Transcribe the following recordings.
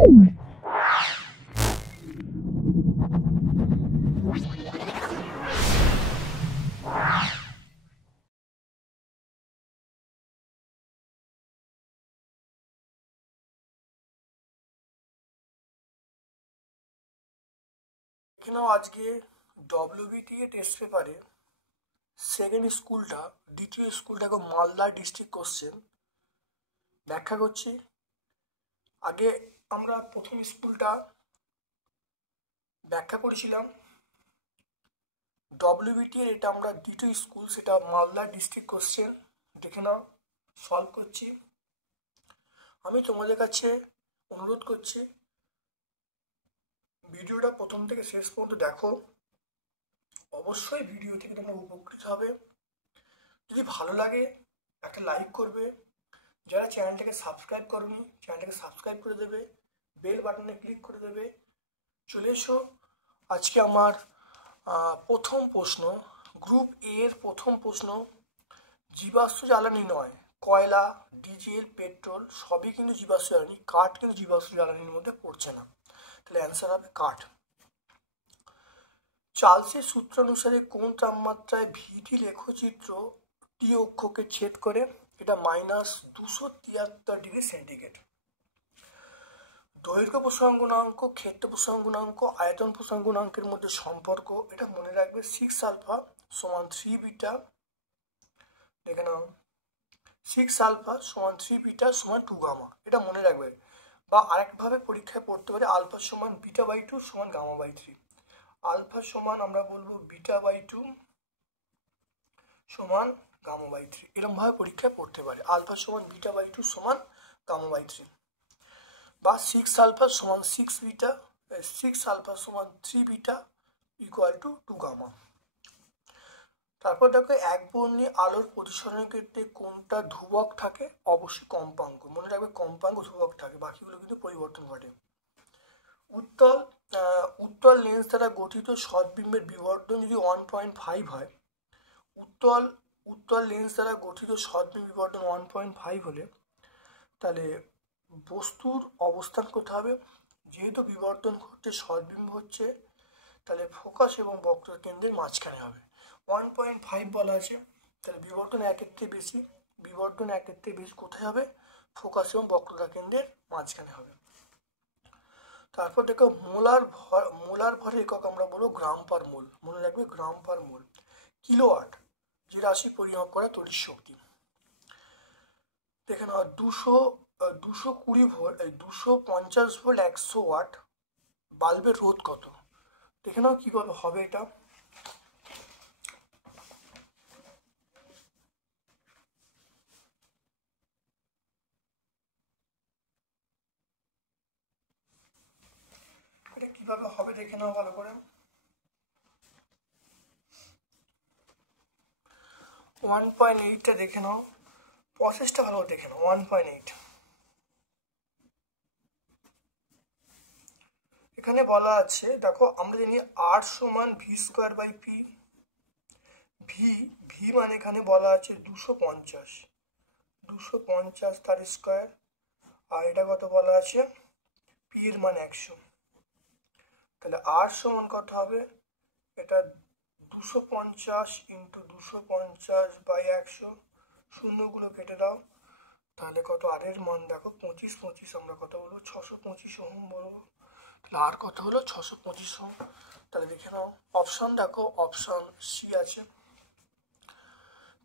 এখানেও আজকে WBTA test পেপারে সেকেন্ড স্কুলটা দ্বিতীয় স্কুলটাকে মালদা ডিস্ট্রিক্ট কোশ্চেন ব্যাখ্যা করছি। আগে আমরা প্রথম স্কুলটা ব্যাখ্যা করেছিলাম, ডব্লিউবিটিএর এটা আমরা দ্বিতীয় স্কুল, সেটা মালদা ডিস্ট্রিক্ট কোশ্চেন দেখে নাও, সলভ করছি। আমি তোমাদের কাছে অনুরোধ করছি ভিডিওটা প্রথম থেকে শেষ পর্যন্ত দেখো। অবশ্যই ভিডিও থেকে তোমরা উপকৃত হবে। যদি ভালো লাগে একটা লাইক করবে, যারা চ্যানেলটাকে সাবস্ক্রাইব করনি চ্যানেলটাকে সাবস্ক্রাইব করে দেবে, বেল বাটনে ক্লিক করে দেবে। চলে এসো আজকে আমার প্রথম প্রশ্ন, গ্রুপ এ এর প্রথম প্রশ্ন। জীবাশ্ম জ্বালানি নয়, কয়লা, ডিজেল, পেট্রোল সবই কিন্তু জীবাশ্ম জ্বালানি, কাঠ কিন্তু জীবাশ্ম জ্বালানির মধ্যে পড়ছে না, তাহলে অ্যান্সার হবে কাঠ। চার্লসের সূত্র অনুসারে কোন তাপমাত্রায় ভিটি লেখচিত্র টি অক্ষকে ছেদ করে? এটা -273°C। দৈর্ঘ্য প্রসারণ গুণাঙ্ক, ক্ষেত্র প্রসারণ গুণাঙ্ক, আয়তন প্রসারণ গুণাঙ্কের মধ্যে সম্পর্ক এটা মনে রাখবে 6α = 3β। দেখে নাও 6α = 3β = 2γ, এটা মনে রাখবে। বা আরেকভাবে পরীক্ষায় পড়তে পারে আলফা সমান β/2 সমান γ/3। আলফা সমান আমরা বলবো β/2 সমান γ/3, এরকম ভাবে পরীক্ষায় পড়তে পারে আলফা সমান β/2 সমান γ/3। বা 6α সমান 6β, 6α সমান 3β = 2γ। তারপর দেখো এক বর্ণে আলোর প্রতিসরণের ক্ষেত্রে কোনটা ধ্রুবক থাকে? অবশ্যই কম্পাঙ্ক, মনে রাখবে কম্পাঙ্ক ধ্রুবক থাকে, বাকিগুলো কিন্তু পরিবর্তন ঘটে। উত্তল লেন্স দ্বারা গঠিত সৎবিম্বের বিবর্ধন যদি 1.5 হয়, উত্তল লেন্স দ্বারা গঠিত সৎবিম্ব বিবর্ধন 1.5 হলে তাহলে বস্তুর অবস্থান কোথায় হবে? যেহেতু বিবর্ধন ঘটছে, সৎবিম্ব হচ্ছে, তাহলে ফোকাস এবং বক্রতা কেন্দ্রের মাঝখানে হবে। 1.5 বলা আছে, তাহলে বিবর্ধন একের থেকে বেশি, বিবর্ধন একের থেকে বেশি কোথায় হবে? ফোকাস এবং বক্রতা কেন্দ্রের মাঝখানে হবে। তারপর দেখো মোলার ভরের একক আমরা বলবো গ্রাম/মোল, মনে রাখবে গ্রাম/মোল। কিলোওয়াট যে রাশি পরিমাপ করা তড়িৎ শক্তি। দেখে নাও 220 ভোল্ট, 250 ভোল্ট 100 ওয়াট বাল্বের রোধ কত? দেখে নাও কিভাবে হবে এটা। এটা কিভাবে হবে দেখে নাও ভালো করে। 1.8টা দেখে নাও, প্রসেসটা ভালো দেখে নাও। 1.8 এখানে বলা আছে, দেখো আমরা জানি R সমান v²/p। ভি মানে এখানে বলা আছে 250 তার স্কোয়ার, আর এটা কত বলা আছে? পি এর মান 100। তাহলে R সমান কত হবে? এটা 250 × 250/100, শূন্যগুলো কেটে দাও, তাহলে কত? আর এর মান দেখো 25 আমরা কত বলবো? 625 ওহম বলবো। তাহলে আর কত হলো? 625 ওহম। তাহলে দেখে নাও অপশন, দেখো অপশন সি আছে।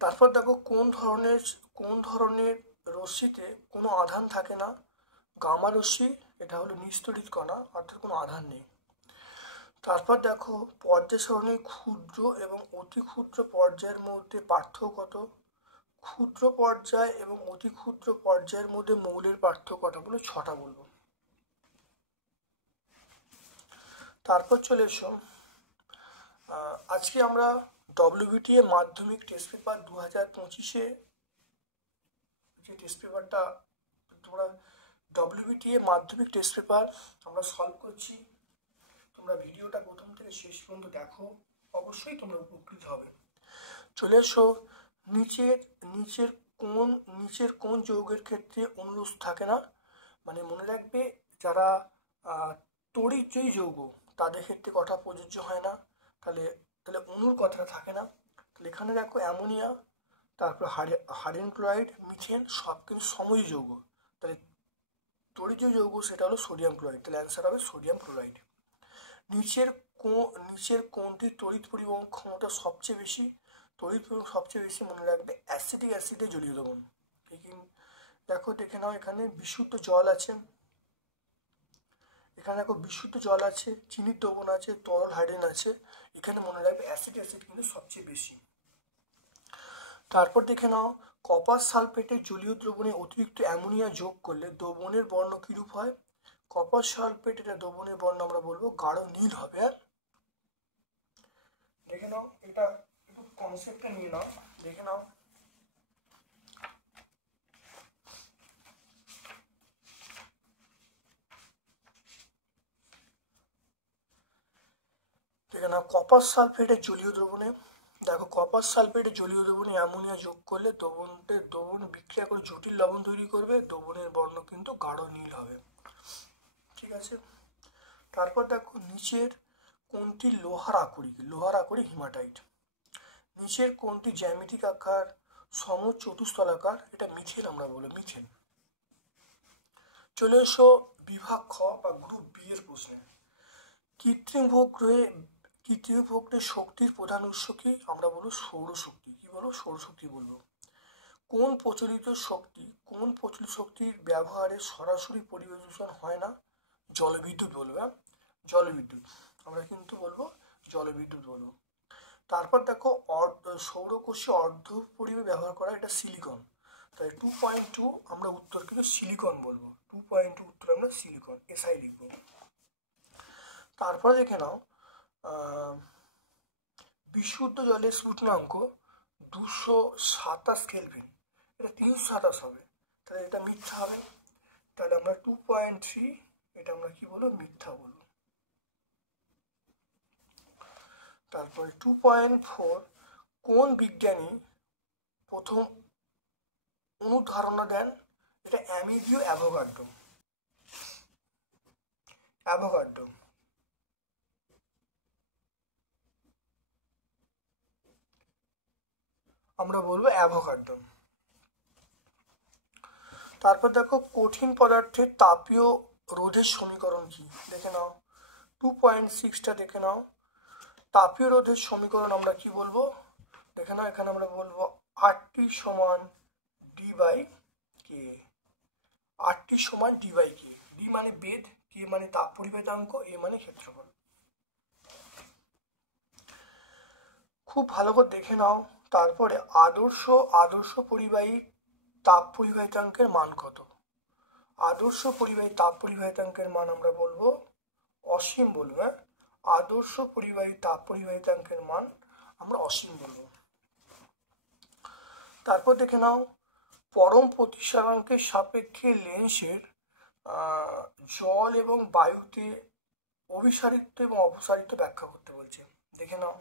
তারপর দেখো কোন ধরনের রশ্মিতে কোনো আধান থাকে না? গামা রশ্মি, এটা হলো নিস্তড়িত কণা, অর্থাৎ কোনো আধান নেই। তারপর দেখো পর্যায় সারণীর ক্ষুদ্র এবং অতি ক্ষুদ্র পর্যায়ের মধ্যে পার্থক্য কত? ক্ষুদ্র পর্যায় এবং অতি ক্ষুদ্র পর্যায়ের মধ্যে মৌলের পার্থক্য কটা বলো? 6টা বলবো। তারপর চলে এসো, আজকে আমরা ডব্লিউবিটিএ মাধ্যমিক টেস্ট পেপার 2025-এ যে টেস্ট পেপারটা তোমরা ডব্লিউবিটিএ মাধ্যমিক টেস্ট পেপার আমরা সলভ করছি। তোমরা ভিডিওটা প্রথম থেকে শেষ পর্যন্ত দেখো, অবশ্যই তোমরা উপকৃত হবে। চলে এসো, নিচের কোন যৌগের ক্ষেত্রে অনুরোধ থাকে না? মানে মনে রাখবে যারা তড়িৎজয়ী যৌগ তাদের ক্ষেত্রে কথা প্রযোজ্য হয় না, তাহলে তাহলে অণুর কথাটা থাকে না। তাহলে এখানে দেখো অ্যামোনিয়া, তারপর হাইড্রোজেন ক্লোরাইড, মিথেন সব কিন্তু সমযোজী যৌগ। তাহলে তড়িৎজয়ী যৌগ সেটা হলো সোডিয়াম ক্লোরাইড, তাহলে অ্যান্সার হবে সোডিয়াম ক্লোরাইড। নিচের কোনটি তড়িৎ পরিবহন ক্ষমতা সবচেয়ে বেশি? তড়িৎ পরিবহন সবচেয়ে বেশি মনে রাখবে অ্যাসিটিক অ্যাসিডে জলীয় দ্রবণ। দেখো দেখে নাও, এখানে বিশুদ্ধ জল আছে, এখানে দেখো বিশুদ্ধ জল আছে, চিনির দ্রবণ আছে, তরল হাইড্রোজেন আছে, এখানে মনে রাখবে অ্যাসিড কিন্তু সবচেয়ে বেশি। তারপর দেখে নাও, কপার সালফেটের জলীয় দ্রবণে অতিরিক্ত অ্যামোনিয়া যোগ করলে দ্রবণের বর্ণ কিরূপ হয়? কপার সালফেট এটা দ্রবণের বর্ণ আমরা বলবো গাঢ় নীল হবে। দেখে নাও, এটা একটু কনসেপ্টটা নিয়ে নাও, দেখে নাও। দেখে নাও, কপার সালফেটের জলীয় দ্রবণে, দেখো কপার সালফেটের জলীয় দ্রবণে অ্যামোনিয়া যোগ করলে দ্রবণ বিক্রিয়া করে জটিল লবণ তৈরি করবে, দ্রবণের বর্ণ কিন্তু গাঢ় নীল হবে। ঠিক আছে। তারপর দেখো, নিচের কোনটি লোহার আকরিক হিমাটাইট? নিচের কোনটি জ্যামিতিক আকার সমচতুস্তলাকার? এটা মিথেন আমরা বলি, মিথেন। চলে এসো বিভাগ খ বা গ্রুপ বি এর প্রশ্নে। কৃত্রিম উপগ্রহে শক্তির প্রধান উৎস কি? আমরা বলবো সৌরশক্তি। কি বলবো? সৌরশক্তি বলবো। কোন প্রচলিত শক্তির ব্যবহারে সরাসরি পরিবেশ দূষণ হয় না? জলবিদ্যুৎ বলবো। জলবিদ্যুৎ আমরা কিন্তু বলবো, জলবিদ্যুৎ বলবো। তারপর দেখো, সৌরকোষে অর্ধ পরিবেশ ব্যবহার করা, এটা সিলিকন। তাই 2.2 আমরা উত্তর কিন্তু সিলিকন বলবো, 2.2 উত্তর আমরা সিলিকন এসআই লিখবো। তারপরে দেখে নাও, বিশুদ্ধ জলের স্ফুটনাঙ্ক 227 কেলভিন, এটা 327 হবে, তাহলে এটা মিথ্যা হবে। তাহলে আমরা 2.3 এটা আমরা কি বলবো? মিথ্যা বলবো। তারপরে 2.4 কোন বিজ্ঞানী প্রথম অণু ধারণা দেন? এটা অ্যামিলিও অ্যাভোগাড্রো। আমরা বলবো অ্যাভোগাড্রো। তারপর দেখো, কঠিন পদার্থের তাপীয় রোধের সমীকরণ কি? দেখে নাও 2.6টা দেখে নাও। তাপীয় রোধের সমীকরণ আমরা কি বলবো? দেখে নাও, এখানে আমরা বলবো RT সমান ডি বাই কে। RT সমান ডি বাই কে। ডি মানে বেদ, কে মানে তাপ পরিবাহিতাঙ্ক, এ মানে ক্ষেত্রফল। খুব ভালো করে দেখে নাও। তারপরে আদর্শ পরিবাহী তাপ পরিবাহিতাঙ্কের মান কত? আদর্শ পরিবাহী তাপ পরিবাহিতাঙ্কের মান আমরা বলবো অসীম বলবো। আদর্শ পরিবাহী তাপ পরিবাহিতাঙ্কের মান আমরা অসীম বলবো। তারপর দেখে নাও, পরম প্রতিসরাঙ্কের সাপেক্ষে লেন্সের জল এবং বায়ুতে অভিসারিত এবং অপসারিত ব্যাখ্যা করতে বলছে। দেখে নাও,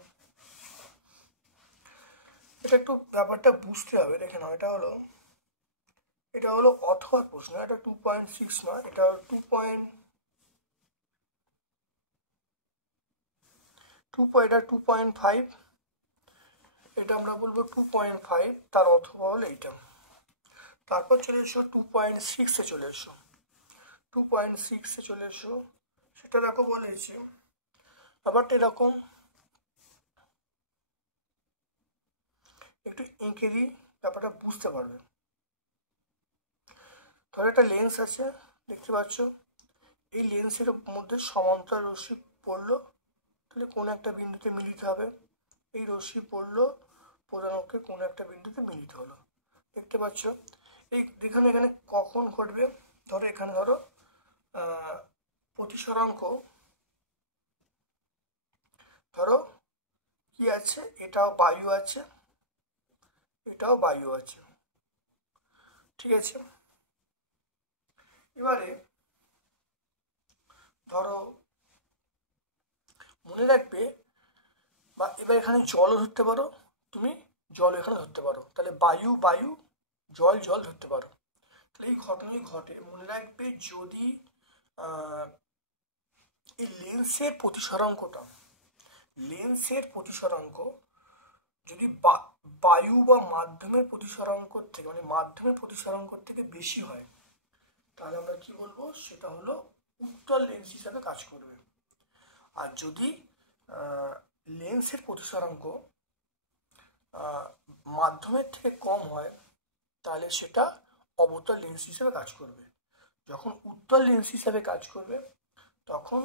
এটা একটু ব্যাপারটা বুঝতে হবে। দেখে নাও, এটা হলো অথবা প্রশ্ন, এটা 2.6 নয়, এটা 2.5, এটা আমরা বলবো 2.5, তার অথবা হলো এইটা। তারপর চলে এসো 2.6 এ চলে এসো। 2.6 এ চলে এসো, সেটা দেখো বলেছি ব্যাপারটা এরকম, একটু এঁকে দিই, ব্যাপারটা বুঝতে পারবে। ধরো একটা লেন্স আছে, দেখতে পাচ্ছ, এই লেন্সের মধ্যে সমান্তরাল রশ্মি পড়লো, তাহলে কোনো একটা বিন্দুতে মিলিত হবে। এই রশ্মি পড়লো, প্রধান অক্ষের কোনো একটা বিন্দুতে মিলিত হলো, দেখতে পাচ্ছ। এখানে কখন ঘটবে? ধরো এখানে ধরো প্রতিসরাঙ্ক, ধরো কি আছে, এটাও বায়ু আছে, এটাও বায়ু আছে, ঠিক আছে। এবারে ধরো মনে রাখবে, বা এবার এখানে জলও ধরতে পারো, তুমি জল এখানে ধরতে পারো, তাহলে বায়ু বায়ু, জল জল ধরতে পারো। তাহলে এই ঘটনাই ঘটে, মনে রাখবে, যদি এই লেন্সের প্রতিসরাঙ্ক যদি বায়ু বা মাধ্যমের প্রতিসরাঙ্ক থেকে মানে মাধ্যমের প্রতিসরাঙ্ক থেকে বেশি হয় তাহলে আমরা কি বলবো সেটা হলো উত্তল লেন্স হিসাবে কাজ করবে। আর যদি লেন্সের প্রতিসরাঙ্ক মাধ্যমের থেকে কম হয় তাহলে সেটা অবতল লেন্স হিসেবে কাজ করবে। যখন উত্তল লেন্স হিসাবে কাজ করবে তখন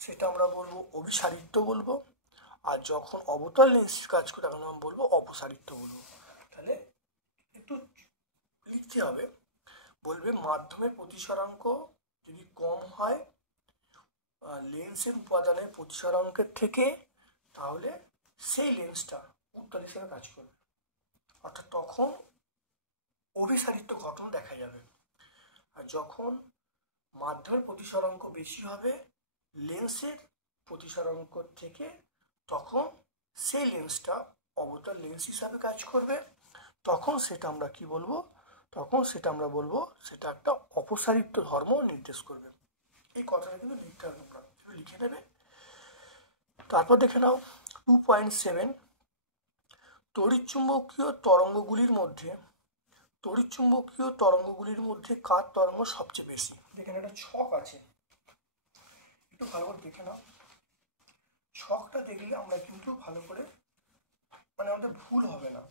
সেটা আমরা বলবো অভিসারিত্য বলবো, আর যখন অবতল লেন্স কাজ করে তখন আমরা বলবো অপসারিত্য বলবো। তাহলে একটু লিখতে হবে, বলবে মাধ্যমের প্রতিসরাঙ্ক যদি কম হয় লেন্সের উপাদানের প্রতিসরাঙ্কের থেকে তাহলে সেই লেন্সটা উত্তল হিসেবে কাজ করবে, অর্থাৎ তখন অভিসারিত্য ঘটনা দেখা যাবে। আর যখন মাধ্যমের প্রতিসরাঙ্ক বেশি হবে লেন্সের প্রতিসরাঙ্ক থেকে তখন সেই লেন্সটা অবতল লেন্স হিসাবে কাজ করবে, তখন সেটা আমরা কি বলবো, তখন সেটা আমরা বলবো সেটা একটা অপসারিত্য ধর্ম নির্দেশ করবে। এই কথাটা কিন্তু লিখতে হবে, তোমরা লিখে নেবে। তারপর দেখে নাও 2.7 তড়িৎচুম্বকীয় তরঙ্গগুলির মধ্যে কার তরঙ্গ সবচেয়ে বেশি। দেখেন একটা ছক আছে, একটু ভালো করে দেখে নাও। ছকটা দেখলে আমরা কিন্তু ভালো করে মানে আমাদের ভুল হবে না।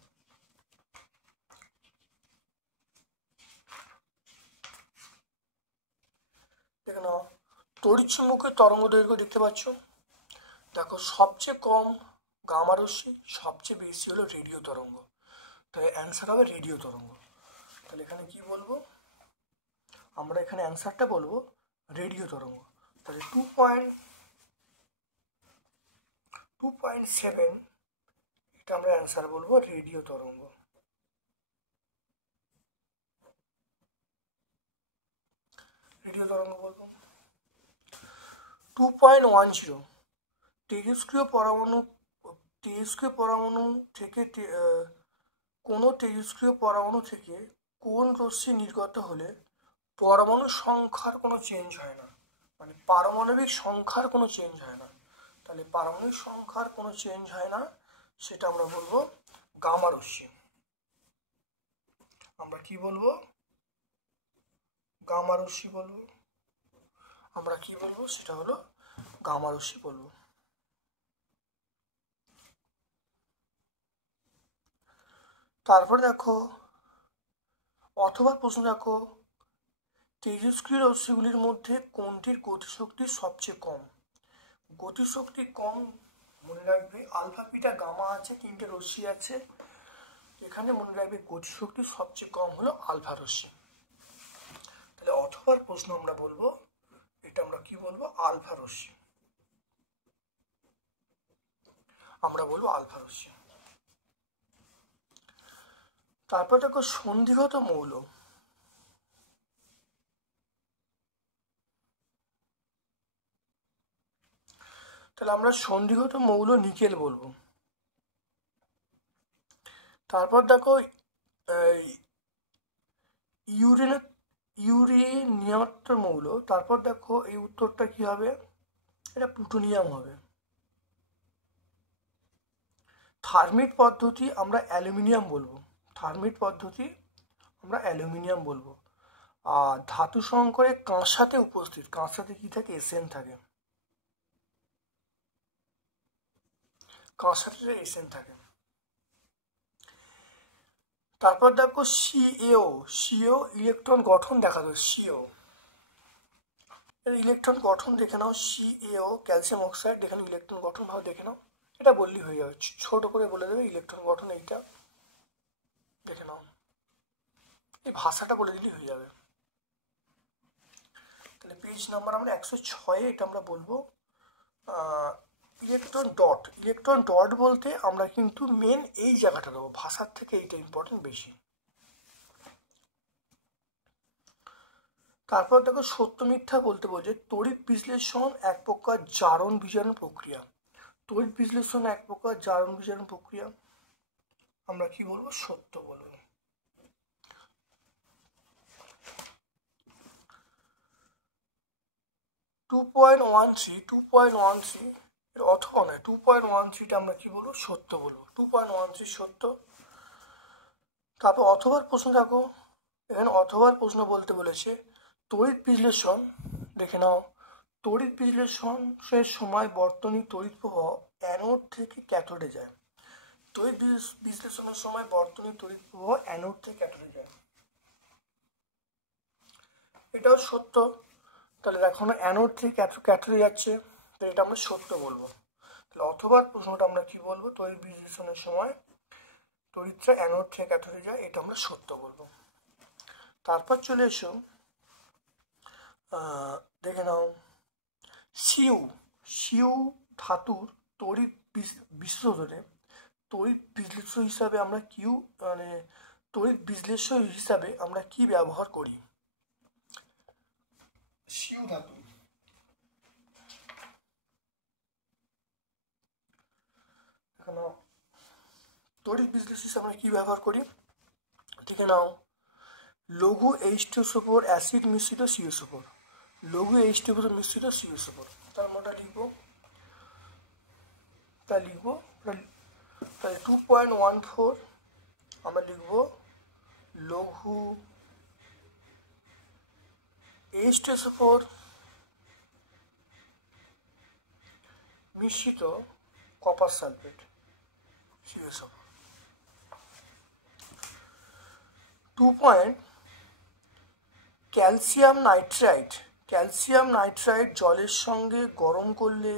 দেখে নাও তড়িৎচুম্বকীয় তরঙ্গ দৈর্ঘ্য দেখতে পাচ্ছ, দেখো সবচেয়ে কম গামা রশ্মি, সবচেয়ে বেশি হলো রেডিও তরঙ্গ, তাহলে অ্যান্সার হবে রেডিও তরঙ্গ। তাহলে এখানে কি বলবো, আমরা এখানে অ্যান্সারটা বলবো রেডিও তরঙ্গ। তাহলে 2.7 এটা আমরা অ্যান্সার বলবো রেডিও তরঙ্গ। রেডিও তরঙ্গ বলবো। 2.10 তেজস্ক্রিয় পরমাণু থেকে কোনো তেজস্ক্রিয় পরমাণু থেকে কোন রশ্মি নির্গত হলে পরমাণু সংখ্যার কোনো চেঞ্জ হয় না, মানে পারমাণবিক সংখ্যার কোনো চেঞ্জ হয় না। তাহলে পারমাণবিক সংখ্যার কোনো চেঞ্জ হয় না সেটা আমরা বলবো গামা রশ্মি। আমরা কি বলবো, গামা রশ্মি বলবো। আমরা কি বলবো সেটা হলো গামা রশ্মি বলবো। তারপর দেখো অথবা প্রশ্ন দেখো তেজস্ক্রিয় রশ্মিগুলির মধ্যে কোনটির গতিশক্তি সবচেয়ে কম। গতিশক্তি কম মনে রাখবে আলফা বিটা গামা আছে, তিনটে রশ্মি আছে, এখানে মনে রাখবে গতিশক্তি সবচেয়ে কম হলো আলফা রশ্মি। তাহলে অথবা প্রশ্ন আমরা বলবো এটা আমরা কি বলবো আলফা রশ্মি, আমরা বলবো আলফা রশ্মি। তারপর দেখো সন্ধিগত মৌল, তাহলে আমরা সন্ধিগত মৌল নিকেল বলবো। তারপর দেখো ইউরেনিয়াম মৌল, তারপর দেখো এই উত্তরটা কি হবে, এটা প্লুটোনিয়াম হবে। থার্মিট পদ্ধতি আমরা অ্যালুমিনিয়াম বলবো, থার্মিট পদ্ধতি আমরা অ্যালুমিনিয়াম বলবো। আর ধাতু সংকরে কাঁসাতে উপস্থিত, কাঁসাতে কি থাকে এসএন থাকে, কাঁসাতে এসএন থাকে। তারপর দেখো সিএও ইলেকট্রন গঠন দেখা যাবে, সিও এর ইলেকট্রন গঠন দেখে নাও। সিএও ক্যালসিয়াম অক্সাইড দেখে নাও, ইলেকট্রন গঠন ভাবে দেখে নাও, এটা বললেই হয়ে যাবে, ছোট করে বলে দেবে ইলেকট্রন গঠন এইটা দেখে নাও, এই ভাষাটা বলে দিলেই হয়ে যাবে। তাহলে পেজ নাম্বার আমরা 106 এটা আমরা বলবো ইলেকট্রন ডট বলতে আমরা কিন্তু মেন এই জায়গাটা দেবো, ভাষার থেকে এইটা ইম্পর্টেন্ট বেশি। তারপর দেখো সত্য মিথ্যা বলতে বলছে তড়িৎ বিশ্লেষণ এক প্রকার জারণ বিজারণ প্রক্রিয়া, তড়িৎ বিশ্লেষণ এক প্রকার জারণ বিজারণ প্রক্রিয়া, আমরা কি বলবো সত্য বলবো। 2.13 এর অথবা নয়, 2.13টা আমরা কি বলবো, সত্য বলবো, 2.13 সত্য। তারপর অথবার প্রশ্ন দেখো, এখানে অথবার প্রশ্ন বলতে বলেছে তড়িৎ বিশ্লেষণ, দেখে নাও, তড়িৎ বিশ্লেষণের সময় বর্তনী তড়িৎ প্রবাহ অ্যানোড থেকে ক্যাথোডে যায়। তড়িৎ বিশ্লেষণের সময় বর্তনী তড়িৎ প্রবাহ অ্যানোড থেকে ক্যাথোডে যায়, এটাও সত্য। তাহলে দেখো না, অ্যানোড থেকে ক্যাথোডে যাচ্ছে, তো এটা আমরা সত্য বলবো। তাহলে অথবা প্রশ্নটা আমরা কি বলবো, তড়িৎ বিশ্লেষণের সময় তড়িৎটা অ্যানোড থেকে ক্যাথোডে যায়, এটা আমরা সত্য বলবো। তারপর চলে এসো, দেখে নাও, সিউ ধাতুর তড়িৎ বিশ্লেষণে তড়িৎ বিশ্লেষ্য হিসাবে আমরা তড়িৎ বিশ্লেষ্য হিসাবে আমরা কি ব্যবহার করি? সিউ ধাতু, তড়িৎ বিশ্লেষ্য হিসাবে আমরা কি ব্যবহার করি? দেখে নাও, লঘু H2SO4 অ্যাসিড মিশ্রিত CuSO4, লঘু H2SO4 মিশ্রিত CuSO4, তার আমরা লিখবো, তাহলে 2.14 আমরা লিখবো লঘু H2SO4 মিশ্রিত copper sulphate CuSO4। 2. Calcium nitride জলের সঙ্গে গরম করলে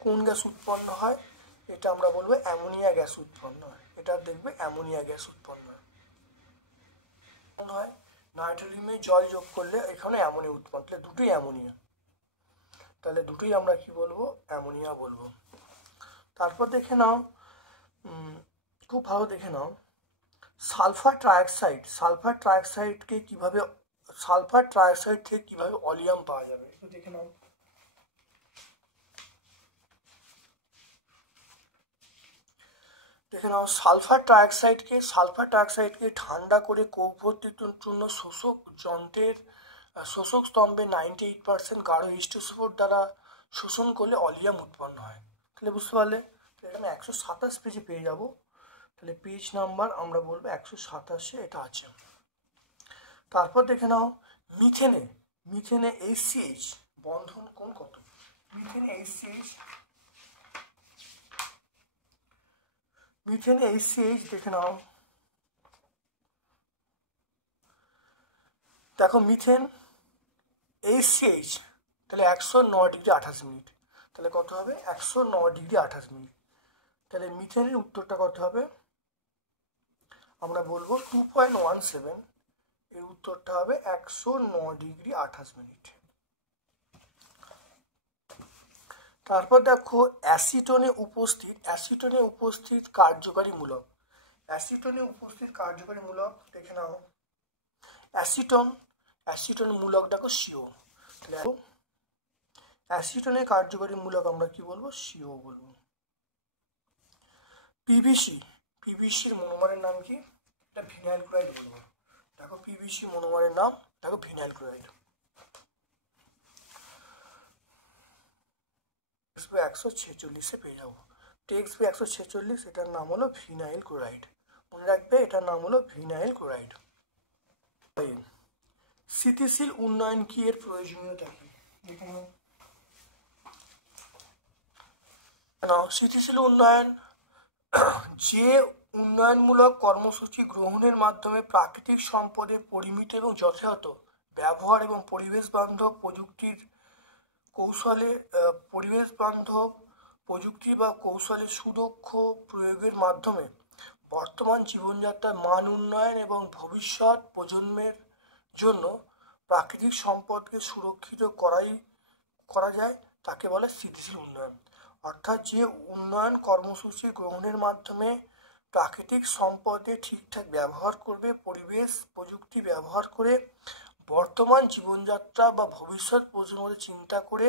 কোন গ্যাস উৎপন্ন হয়? এটা আমরা বলবো অ্যামোনিয়া গ্যাস উৎপন্ন হয়, এটা দেখবে অ্যামোনিয়া গ্যাস উৎপন্ন হয়। নাইট্রোলিয়ামে জল যোগ করলে এখানে অ্যামোনিয়া উৎপন্ন, তাহলে দুটোই অ্যামোনিয়া, তাহলে দুটোই আমরা কি বলবো, অ্যামোনিয়া বলবো। তারপর দেখে নাও, খুব ভালো দেখে নাও, সালফার ট্রাইঅক্সাইড থেকে কিভাবে অলিয়াম পাওয়া যাবে, একটু দেখে নাও। সালফার ট্রাইঅক্সাইডকে ঠান্ডা করে কোক ভর্তির জন্য শোষক স্তম্ভে 98% গাঢ় H2SO4 দ্বারা শোষণ করলে অলিয়াম উৎপন্ন হয়। তাহলে বুঝতে পারলে, এটা আমি 127 পেজে পেয়ে যাবো, তাহলে পেজ নাম্বার আমরা বলবো 127, এটা আছে। তারপর দেখে নাও, মিথেনে HCH বন্ধন কোণ কত? মিথেনে HCH দেখে নাও, দেখো মিথেন HCH, তাহলে 109 ডিগ্রি 28 মিনিট, তাহলে কত হবে, 109 ডিগ্রি 28 মিনিট। তাহলে মিথেনের উত্তরটা কত হবে, আমরা বলবো 2.17, এর উত্তরটা হবে 109 ডিগ্রি 28 মিনিট। তারপর দেখো, অ্যাসিটোনে উপস্থিত কার্যকারী মূলক, দেখে নাও, অ্যাসিটন মূলক দেখো CO, অ্যাসিটনের কার্যকারী মূলক আমরা কি বলবো, CO বলবো। পিভিসির মনোমারের নাম কি? এটা ভিনাইল ক্লোরাইড বলবো। দেখো পিভিসি মনোমারের নাম, দেখো ভিনাইল ক্লোরাইড। 146 পেয়ে যাবো, টেক্সট বই 146, এটার নাম হলো ভিনাইল ক্লোরাইড, মনে রাখবে এটার নাম হলো ভিনাইল ক্লোরাইড। স্থিতিশীল উন্নয়ন কি, এর প্রয়োজনীয়তা কি? দেখে নাও, স্থিতিশীল উন্নয়ন যে উন্নয়নমূলক কর্মসূচি গ্রহণের মাধ্যমে প্রাকৃতিক সম্পদের পরিমিত এবং যথাযথ ব্যবহার এবং পরিবেশ বান্ধব প্রযুক্তি বা কৌশলের সুদক্ষ প্রয়োগের মাধ্যমে বর্তমান জীবনযাত্রার মান উন্নয়ন এবং ভবিষ্যৎ প্রজন্মের জন্য প্রাকৃতিক সম্পদকে সুরক্ষিত করা যায়, তাকে বলে স্থিতিশীল উন্নয়ন। অর্থাৎ যে উন্নয়ন কর্মসূচি গ্রহণের মাধ্যমে প্রাকৃতিক সম্পদে ঠিকঠাক ব্যবহার করবে, পরিবেশ প্রযুক্তি ব্যবহার করে বর্তমান জীবনযাত্রা বা ভবিষ্যৎ প্রজন্মের চিন্তা করে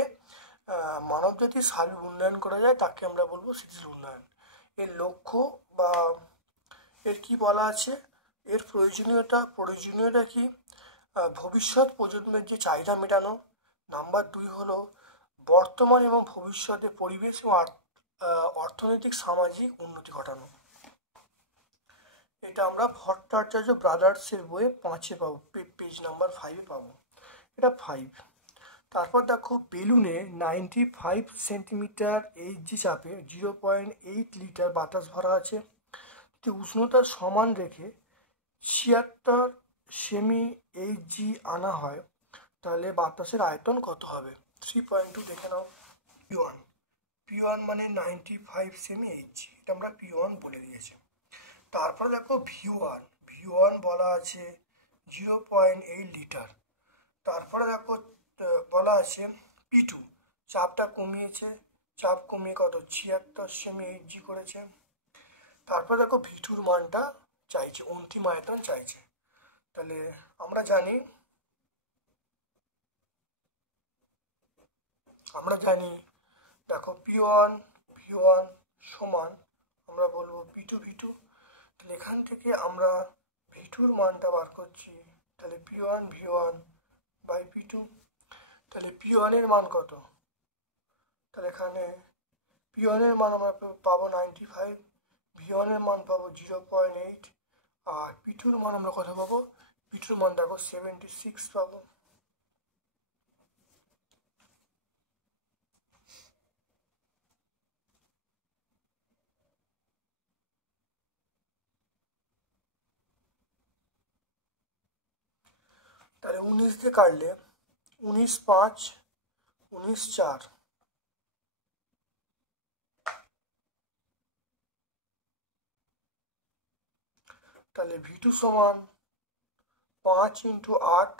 মানবজাতির সার্বিক উন্নয়ন করা যায়, তাকে আমরা বলবো স্থিতিশীল উন্নয়ন। এর লক্ষ্য বা এর কি বলা আছে, এর প্রয়োজনীয়তা কি? ভবিষ্যৎ প্রজন্মের যে চাহিদা মেটানো। নাম্বার 2 হলো বর্তমান এবং ভবিষ্যতে পরিবেশ এবং অর্থনৈতিক সামাজিক উন্নতি ঘটানো। এটা আমরা ভট্টাচার্য ব্রাদার্সের বইয়ে 5-এ পাবো, পেজ নাম্বার 5-এ পাবো। এটা 5। তারপর দেখো বেলুনে 95 সেন্টিমিটার এইচজি চাপে 0.8 লিটার বাতাস ভরা আছে। যদি উষ্ণতার সমান রেখে 76 সেমি এইচজি আনা হয় তাহলে বাতাসের আয়তন কত হবে? 3.2 দেখে নাও। P1 মানে 95 সেমি এইচজি, এটা আমরা P1 বলে দিয়েছি। তারপর দেখো V1 বলা আছে 0.8 লিটার। তারপরে দেখো বলা আছে P2 চাপটা কমিয়েছে, চাপ কমিয়ে কত 76 সেমি এইচজি করেছে। তারপর দেখো V2-র মানটা চাইছে, অন্তিম আয়তন চাইছে। তাহলে আমরা জানি দেখো V1 সমান আমরা বলবো P2 তাহলে এখান থেকে আমরা V2-র মানটা বার করছি। তাহলে V1 বাই P2, তাহলে P1-এর মান কত? তাহলে এখানে P1-এর মান আমরা পাবো 95, V1-এর মান পাবো 0.8, আর P2-র মান আমরা কত পাবো? P2-র মান দেখো 76 পাবো। তাহলে 19 দিয়ে কাটলে 19, 5, 19, 4, তাহলে V2 সমান 5 × 8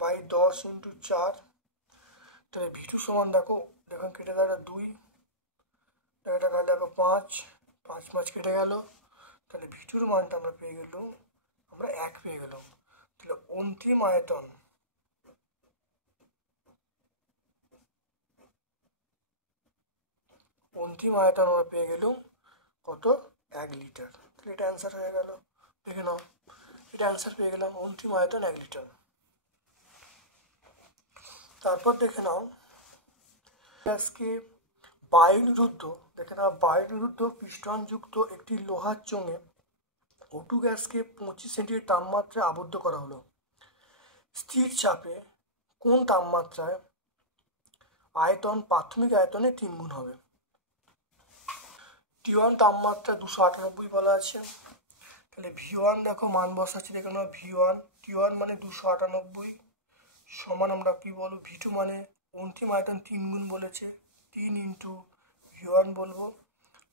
বাই 10 × 4। তাহলে V2 সমান দেখো কেটে গেল 2, এটা কাটলে দেখো 5 কেটে গেল। তাহলে V2-র মানটা আমরা পেয়ে গেলাম, আমরা 1 পেয়ে গেলাম। তাহলে অন্তিম আয়তন আমরা পেয়ে গেলাম কত? 1 লিটার। তাহলে এটা অ্যান্সার হয়ে গেল। দেখে নাও, এটা অ্যান্সার পেয়ে গেলাম, অন্তিম আয়তন 1 লিটার। তারপর দেখে নাও গ্যাসকে বায়ুনিরুদ্ধ পিস্টনযুক্ত একটি লোহার চোঙে O2 গ্যাসকে 25 সেন্টিগ্রেড তাপমাত্রায় আবদ্ধ করা হলো। স্থির চাপে কোন তাপমাত্রায় আয়তন প্রাথমিক আয়তনে 3 গুণ হবে? T1 তাপমাত্রা 298 বলা আছে। তাহলে V1 দেখো মান বসাচ্ছি, দেখে নাও T1 মানে 298 সমান আমরা কি বলবো? V2 মানে অন্তিম আয়তন 3 গুণ বলেছে, 3 × V1 বলবো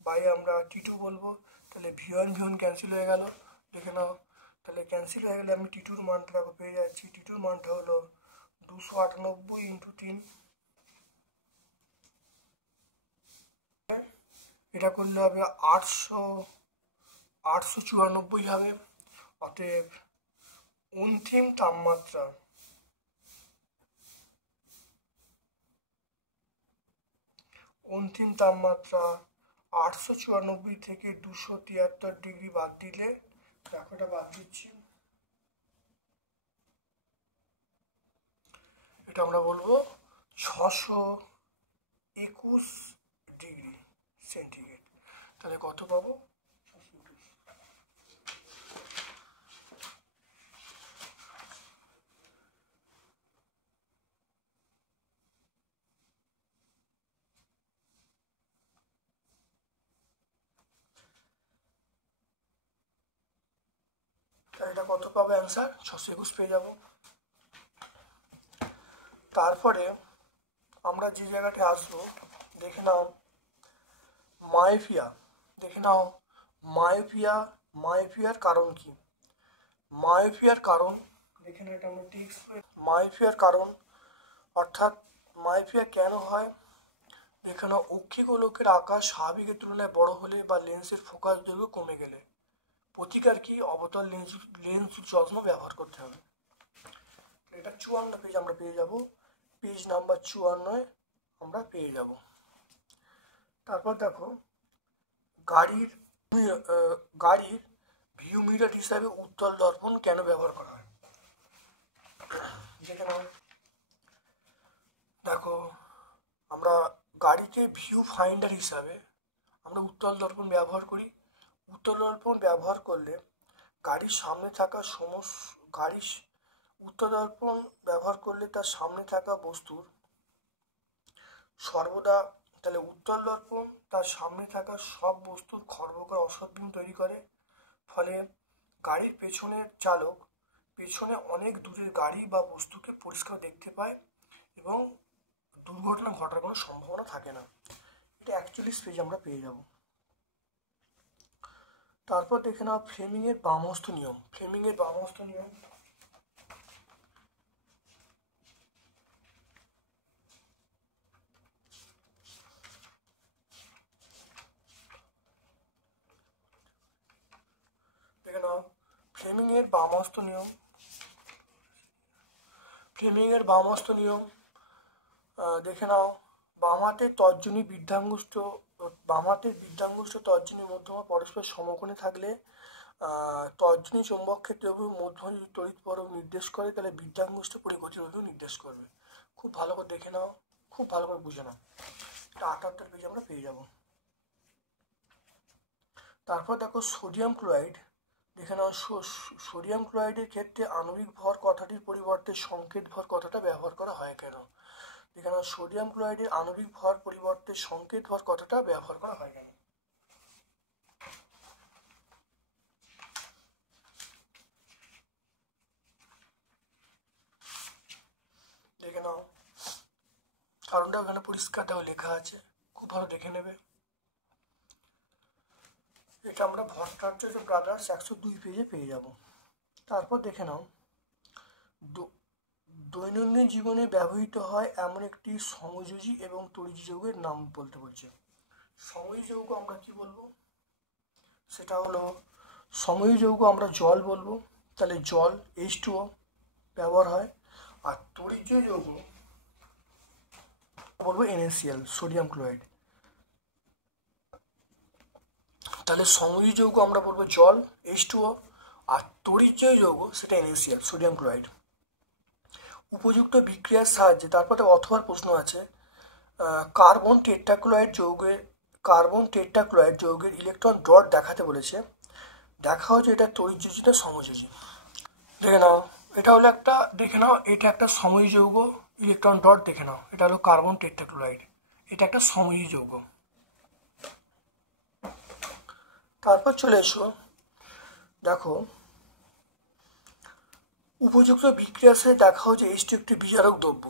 বাই আমরা T2 বলবো। তাহলে V1 ক্যান্সেল হয়ে গেল, দেখে নাও। তাহলে ক্যান্সেল হয়ে গেলে আমি T2-র মানটা পেয়ে যাচ্ছি। T2-র মানটা হলো 298 × 3। এটা করলে হবে 894 হবে। অতএব অন্তিম তাপমাত্রা অন্তিম তাপমাত্রা 894 থেকে 273 ডিগ্রি বাদ দিলে, দেখো এটা বাদ দিচ্ছি, এটা আমরা বলবো 621 ডিগ্রি সেন্টিগ্রেড। তাহলে কত পাবো? এটা কত পাবো? অ্যান্সার 621 পেয়ে যাব। তারপরে আমরা যে জায়গাটা আসবো, দেখে নাও মায়োপিয়া। মায়োপিয়ার কারণ কি? মায়োপিয়ার কারণ দেখে নাও, এটা আমরা টিক্স। মায়োপিয়ার কারণ অর্থাৎ মায়োপিয়া কেন হয়? দেখে নাও অক্ষিগোলকের আকার স্বাভাবিকের তুলনায় বড় হলে বা লেন্সের ফোকাস দৈর্ঘ্য কমে গেলে প্রতিকার কি? অবতল লেন্স চশমা ব্যবহার করতে হবে। এটা 54 পেজ আমরা পেয়ে যাব, পেজ নাম্বার 54 আমরা পেয়ে যাব। তারপর দেখো গাড়ির ভিউ মিরার হিসাবে উত্তল দর্পণ কেন ব্যবহার করা হয়? দেখে নাও, দেখো আমরা গাড়িতে ভিউ ফাইন্ডার হিসাবে আমরা উত্তল দর্পণ ব্যবহার করি। উত্তল দর্পণ ব্যবহার করলে গাড়ির সামনে থাকা উত্তল দর্পণ ব্যবহার করলে তার সামনে থাকা বস্তুর সর্বদা, তাহলে উত্তল দর্পণ তার সামনে থাকা সব বস্তুর খর্বকার অসৎবিম তৈরি করে। ফলে গাড়ির পেছনের চালক পেছনে অনেক দূরের গাড়ি বা বস্তুকে পরিষ্কার দেখতে পায় এবং দুর্ঘটনা ঘটার কোনো সম্ভাবনা থাকে না। এটা 41 পেজ আমরা পেয়ে যাব। তারপর দেখে নাও ফ্লেমিংয়ের বামহস্ত নিয়ম। ফ্লেমিংয়ের বামহস্ত নিয়ম দেখে নাও। ফ্লেমিংয়ের বামহস্ত নিয়ম দেখে নাও। বাম হাতের বৃদ্ধাঙ্গুষ্ঠ তর্জনী মধ্যমা পরস্পর সমকোণে থাকলে তর্জনী চৌম্বক ক্ষেত্রে মধ্যমা তড়িৎ প্রবাহ নির্দেশ করে, তাহলে বৃদ্ধাঙ্গুষ্ঠ পরিগতিরোধও নির্দেশ করবে। খুব ভালো করে দেখে নাও, খুব ভালো করে বুঝে নাও। এটা 78 পেজে আমরা পেয়ে যাব। তারপর দেখো সোডিয়াম ক্লোরাইড। দেখে নাও সোডিয়াম ক্লোরাইডের ক্ষেত্রে আণবিক ভর কথাটির পরিবর্তে সংকেত ভর কথাটা ব্যবহার করা হয় কেন? দেখে নাও সোডিয়াম ক্লোরাইডের আণবিক ভর পরিবর্তে সংকেত ভর কথাটা ব্যবহার করা হয় কেন? দেখে নাও, কারণটা ওখানে পরিষ্কার লেখা আছে, খুব ভালো দেখে নেবে। এটা আমরা ভট্টাচার্য ব্রাদার্স 102 পেজে পেয়ে যাব। তারপর দেখে নাও দৈনন্দিন জীবনে ব্যবহৃত হয় এমন একটি সমযোজী এবং তড়িৎ যৌগের নাম বলতে বলছে। সমযোজী যৌগ আমরা কি বলবো? সেটা হলো সমযোজী যৌগ আমরা জল বলবো, তাহলে জল H2O ব্যবহার হয়। আর তড়িৎ যৌগ বলবো NaCl, সোডিয়াম ক্লোরাইড। তাহলে সমযোজী যৌগ আমরা বলবো জল H2O, আর তড়িৎ যৌগ সেটা NaCl, সোডিয়াম ক্লোরাইড। উপযুক্ত বিক্রিয়ার সাহায্যে, তারপরে অথবা প্রশ্ন আছে, কার্বন টেট্রাক্লোরাইড যৌগের ইলেকট্রন ডট দেখাতে বলেছে। দেখা হচ্ছে এটা তড়িৎযোজী না সমযোজী। দেখে নাও এটা একটা সমযোজী যৌগ, ইলেকট্রন ডট দেখে নাও, এটা হলো কার্বন টেট্রাক্লোরাইড, এটা একটা সমযোজী যৌগ। তারপর চলে এসো, দেখো উপযুক্ত বিক্রিয়ার সাথে দেখা হচ্ছে H2 একটি বিজারক দ্রব্য।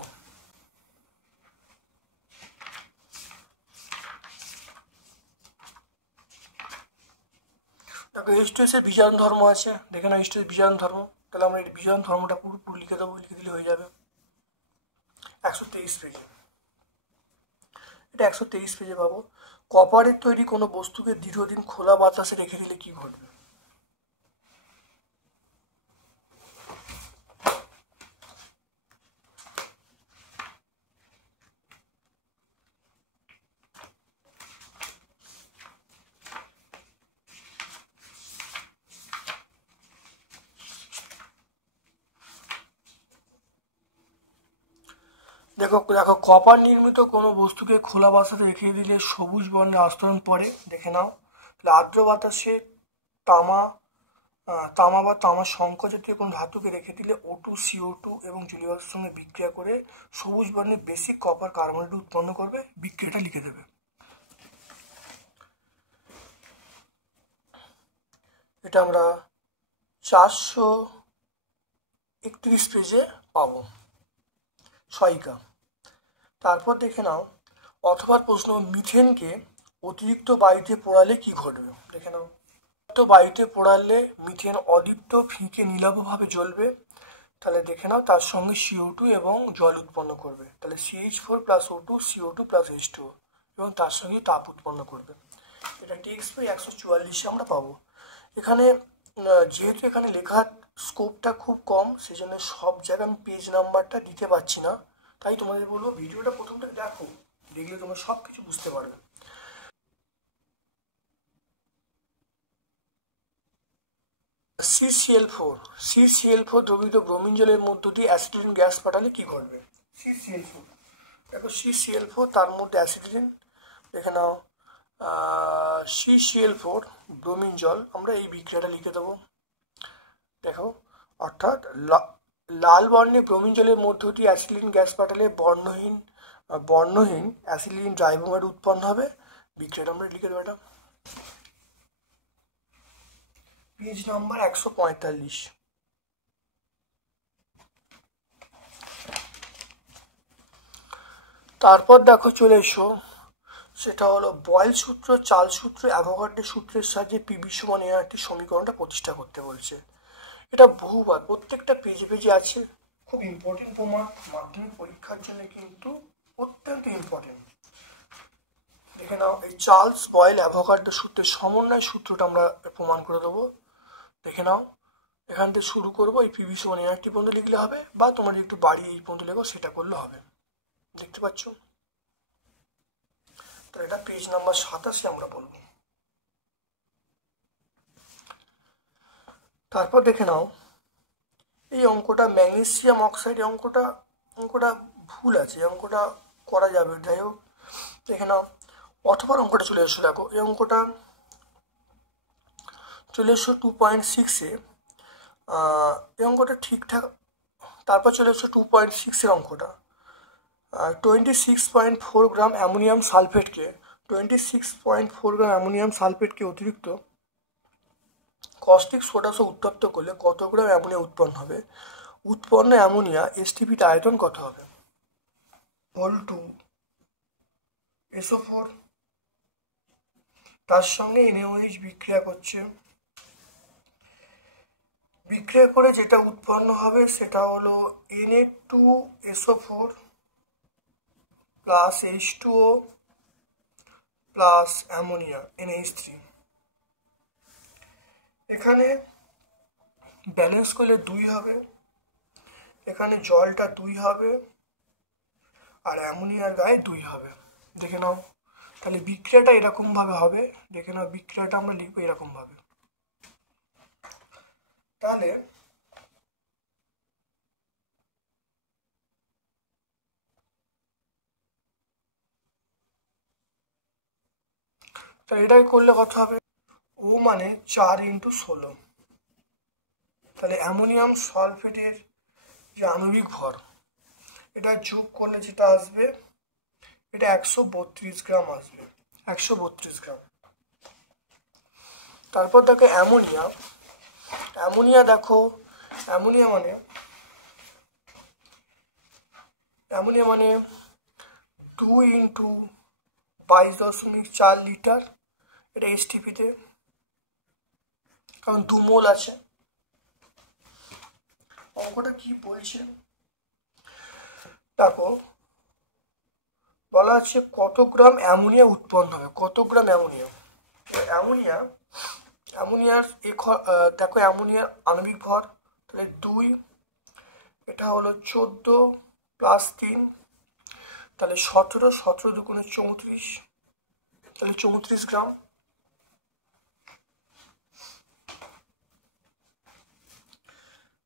দেখো H2 এর বিজারণ ধর্ম আছে, দেখে না H2 এর বিজারণ ধর্ম, তাহলে আমরা এই বিজারণ ধর্মটা পুরো লিখে দেবো, লিখে দিলে হয়ে যাবে 123 পেজে। এটা 123 পেজে পাবো। কপারের তৈরি কোনো বস্তুকে দীর্ঘদিন খোলা বাতাসে রেখে দিলে কি ঘটবে? দেখো কপার নির্মিত কোনো বস্তুকে খোলা বাতাসে রেখে দিলে সবুজ বর্ণের আস্তরণ পড়ে, দেখে নাও। তাহলে আর্দ্র বাতাসে তামা বা তামা সংকর জাতীয় কোনো ধাতুকে রেখে দিলে O2, CO2 এবং জলীয় বাষ্পের সঙ্গে বিক্রিয়া করে সবুজ বর্ণের বেসিক কপার কার্বনেট উৎপন্ন করবে। বিক্রিয়াটা লিখে দেবে। এটা আমরা 431 পেজে পাবো, সহায়িকা। তারপর দেখে নাও অথবা প্রশ্ন, মিথেনকে অতিরিক্ত বায়ুতে পোড়ালে কি ঘটবে? দেখে নাও, বায়ুতে পোড়ালে মিথেন অদীপ্ত ফিকে নীলাভভাবে জ্বলবে। তাহলে দেখে নাও তার সঙ্গে CO2 এবং জল উৎপন্ন করবে, তাহলে CH4 + O2 CO2 + H2O, এবং তার সঙ্গে তাপ উৎপন্ন করবে। এটা টেক্সট বই 144 আমরা পাবো। এখানে যেহেতু এখানে লেখার স্কোপটা খুব কম, সেই জন্য সব জায়গায় আমি পেজ নাম্বারটা দিতে পারছি না, তাই তোমাদের বলবো ভিডিওটা প্রথম থেকে দেখো, দেখলে তোমরা সব কিছু বুঝতে পারবে। CCl4 দ্রবীভূত ব্রোমিন জলের মধ্য দিয়ে অ্যাসিটিলিন গ্যাস পাঠালে কি ঘটবে? CCl4, দেখো CCl4, তার মধ্যে অ্যাসিডিন, দেখে নাও CCl4 ব্রোমিন জল, আমরা এই বিক্রিয়াটা লিখে দেবো। দেখো অর্থাৎ লাল বর্ণে ব্রোমিন জলের মধ্য দিয়ে অ্যাসিলিন গ্যাস পাঠালে বর্ণহীন অ্যাসিলিন ড্রাইবোমেট উৎপন্ন হবে। বিক্রিয়াটা আমরা লিখে দেবো। এটা পেজ নাম্বার 145। তারপর দেখো চলে এসো, সেটা হলো বয়েল সূত্র, চাল সূত্র, অ্যাভোগাড্রো সূত্রের সাহায্যে পিভি সমান এনআরটি সমীকরণটা প্রতিষ্ঠা করতে বলছে। এটা বহুবার প্রত্যেকটা পেজে পেজে আছে, খুব ইম্পর্টেন্ট প্রমাণ, মাধ্যমিক পরীক্ষার জন্য কিন্তু অত্যন্ত ইম্পর্টেন্ট। দেখে নাও, এই চার্লস বয়েল অ্যাভোগাড্রো সূত্রের সমন্বয় সূত্রটা আমরা প্রমাণ করে দেবো। দেখে নাও, এখান থেকে শুরু করবো, এই পিভি সমান এনআরটি পর্যন্ত লিখলে হবে, বা তোমরা একটু বাড়ি এই পর্যন্ত লেখো, সেটা করলে হবে। দেখতে পাচ্ছ? তো এটা পেজ নাম্বার 87 আমরা বলবো। তারপর দেখে নাও, এই অঙ্কটা ম্যাগনেসিয়াম অক্সাইড, অঙ্কটা ভুল আছে, এই অঙ্কটা করা যাবে, যাই হোক দেখে নাও। অথবা অঙ্কটা চলে এসো, দেখো এই অঙ্কটা চলে এসো 2.6-এ, এই অঙ্কটা ঠিকঠাক। তারপর চলে এসো 2.6-এর অঙ্কটা, 26.4 গ্রাম অ্যামোনিয়াম সালফেটকে 26.4 গ্রাম অ্যামোনিয়াম সালফেটকে অতিরিক্ত কস্টিক সোডা সহ উত্তপ্ত করলে কত গ্রাম অ্যামোনিয়া উৎপন্ন হবে? উৎপন্ন অ্যামোনিয়া এসটিপির আয়তন কত হবে? হোল 2 SO4, তার সঙ্গে NaOH বিক্রিয়া করছে, বিক্রিয়া করে যেটা উৎপন্ন হবে সেটা হলো Na2SO4 plus H2O plus ammonia NH3। এখানে ব্যালেন্স করলে 2 হবে, এখানে জলটা 2 হবে, আর অ্যামোনিয়ার গায়ে 2 হবে। দেখে নাও, তাহলে বিক্রিয়াটা এরকমভাবে হবে। দেখে নাও, বিক্রিয়াটা আমরা লিখবো এরকমভাবে। তাহলে এটাই করলে কত হবে? ও মানে 4x16। তাহলে অ্যামোনিয়াম সালফেটের যে আণবিক ভর, এটা যোগ করলে যেটা আসবে, এটা 132 গ্রাম আসবে, 132 গ্রাম। তারপর দেখো অ্যামোনিয়া দেখো, অ্যামোনিয়া মানে 2x22.4 লিটার, এটা এসটিপিতে, কারণ 2 মোল আছে। অঙ্কটা কি বলছে দেখো, বলা আছে কত গ্রাম অ্যামোনিয়া উৎপন্ন হবে, কত গ্রাম অ্যামোনিয়ার দেখো, অ্যামোনিয়ার আণবিক ভর তাহলে 2, এটা হলো 14 প্লাস 3, তাহলে 17 দুগুণে 34, তাহলে 34 গ্রাম।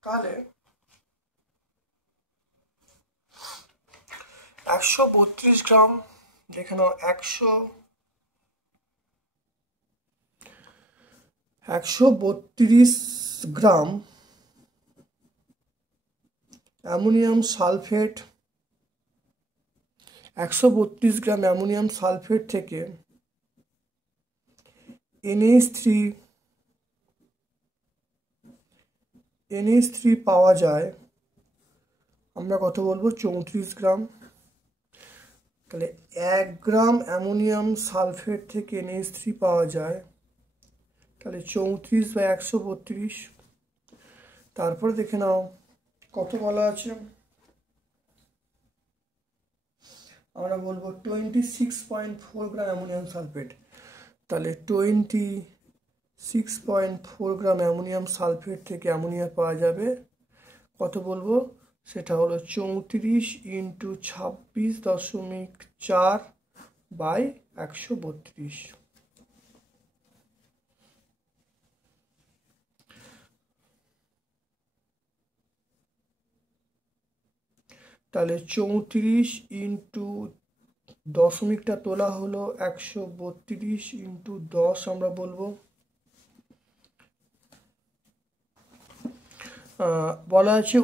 তাহলে 132 গ্রাম, দেখে নাও 132 গ্রাম অ্যামোনিয়াম সালফেট, 132 গ্রাম অ্যামোনিয়াম সালফেট থেকে NH3 পাওয়া যায়, আমরা কত বলবো? 34 গ্রাম। তাহলে 1 গ্রাম অ্যামোনিয়াম সালফেট থেকে NH3 পাওয়া যায়, তাহলে 34/132। তারপরে দেখে নাও কত বলা আছে, আমরা বলবো 26.4 গ্রাম অ্যামোনিয়াম সালফেট। তাহলে 26.4 গ্রাম অ্যামোনিয়াম সালফেট থেকে অ্যামোনিয়া পাওয়া যাবে, কত বলবো? সেটা হলো 34 × 26.4/132। তাহলে 34 ইন্টু দশমিকটা তোলা হলো 132 ইন্টু 10 আমরা বলবো। বলা আছে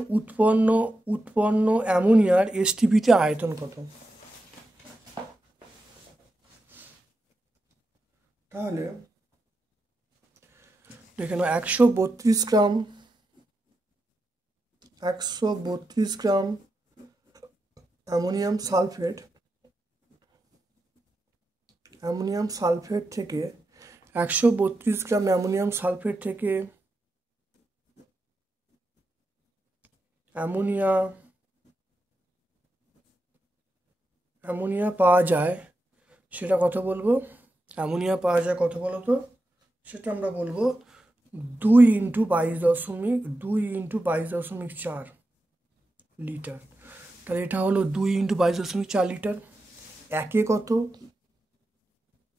উৎপন্ন অ্যামোনিয়ার এসটিপিতে আয়তন কত। তাহলে দেখে নাও 132 গ্রাম অ্যামোনিয়াম সালফেট থেকে 132 গ্রাম অ্যামোনিয়াম সালফেট থেকে অ্যামোনিয়া পাওয়া যায়, সেটা কত বলবো? অ্যামোনিয়া পাওয়া যায় কত বলো তো? সেটা আমরা বলবো 2 ইন্টু 22.4 লিটার। তাহলে এটা হলো 2 ইন্টু 22.4 লিটার। একে কত,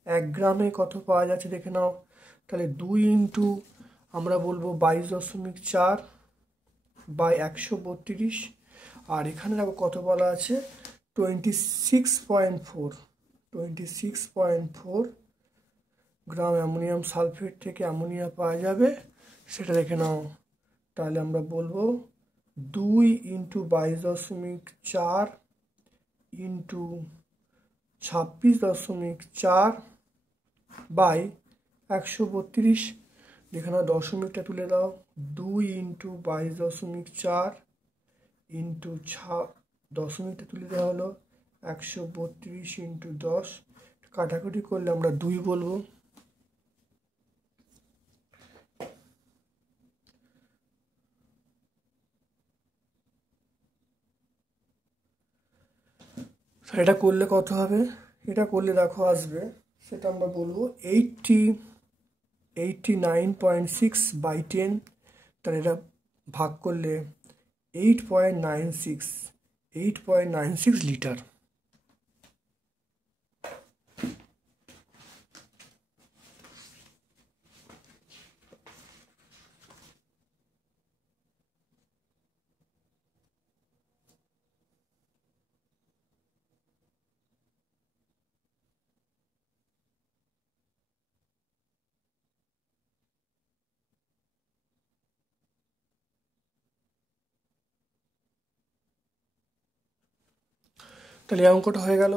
1 গ্রামে কত পাওয়া যাচ্ছে দেখে নাও। তাহলে 2 ইন্টু আমরা বলবো 22.4 বাই 132, আর এখানে দেখো কত বলা আছে 26.4 গ্রাম অ্যামোনিয়াম সালফেট থেকে অ্যামোনিয়া পাওয়া যাবে, সেটা দেখে নাও। তাহলে আমরা বলবো 2 ইন্টু 22.4 ইন্টু 26.4 বাই 132, দেখে নাও দশমিকটা তুলে দাও। 2 ইন্টু 22.4 ইন্টু দশমিকটা তুলে দেওয়া হলো 132 ইন্টু 10, কাটাকুটি করলে আমরা 2 বলবো। এটা করলে কত হবে? এটা করলে দেখো আসবে, সেটা আমরা বলবো 89.6 বাই 10। তাহলে এটা ভাগ করলে 8.96 লিটার। তাহলে এই অঙ্কটা হয়ে গেল।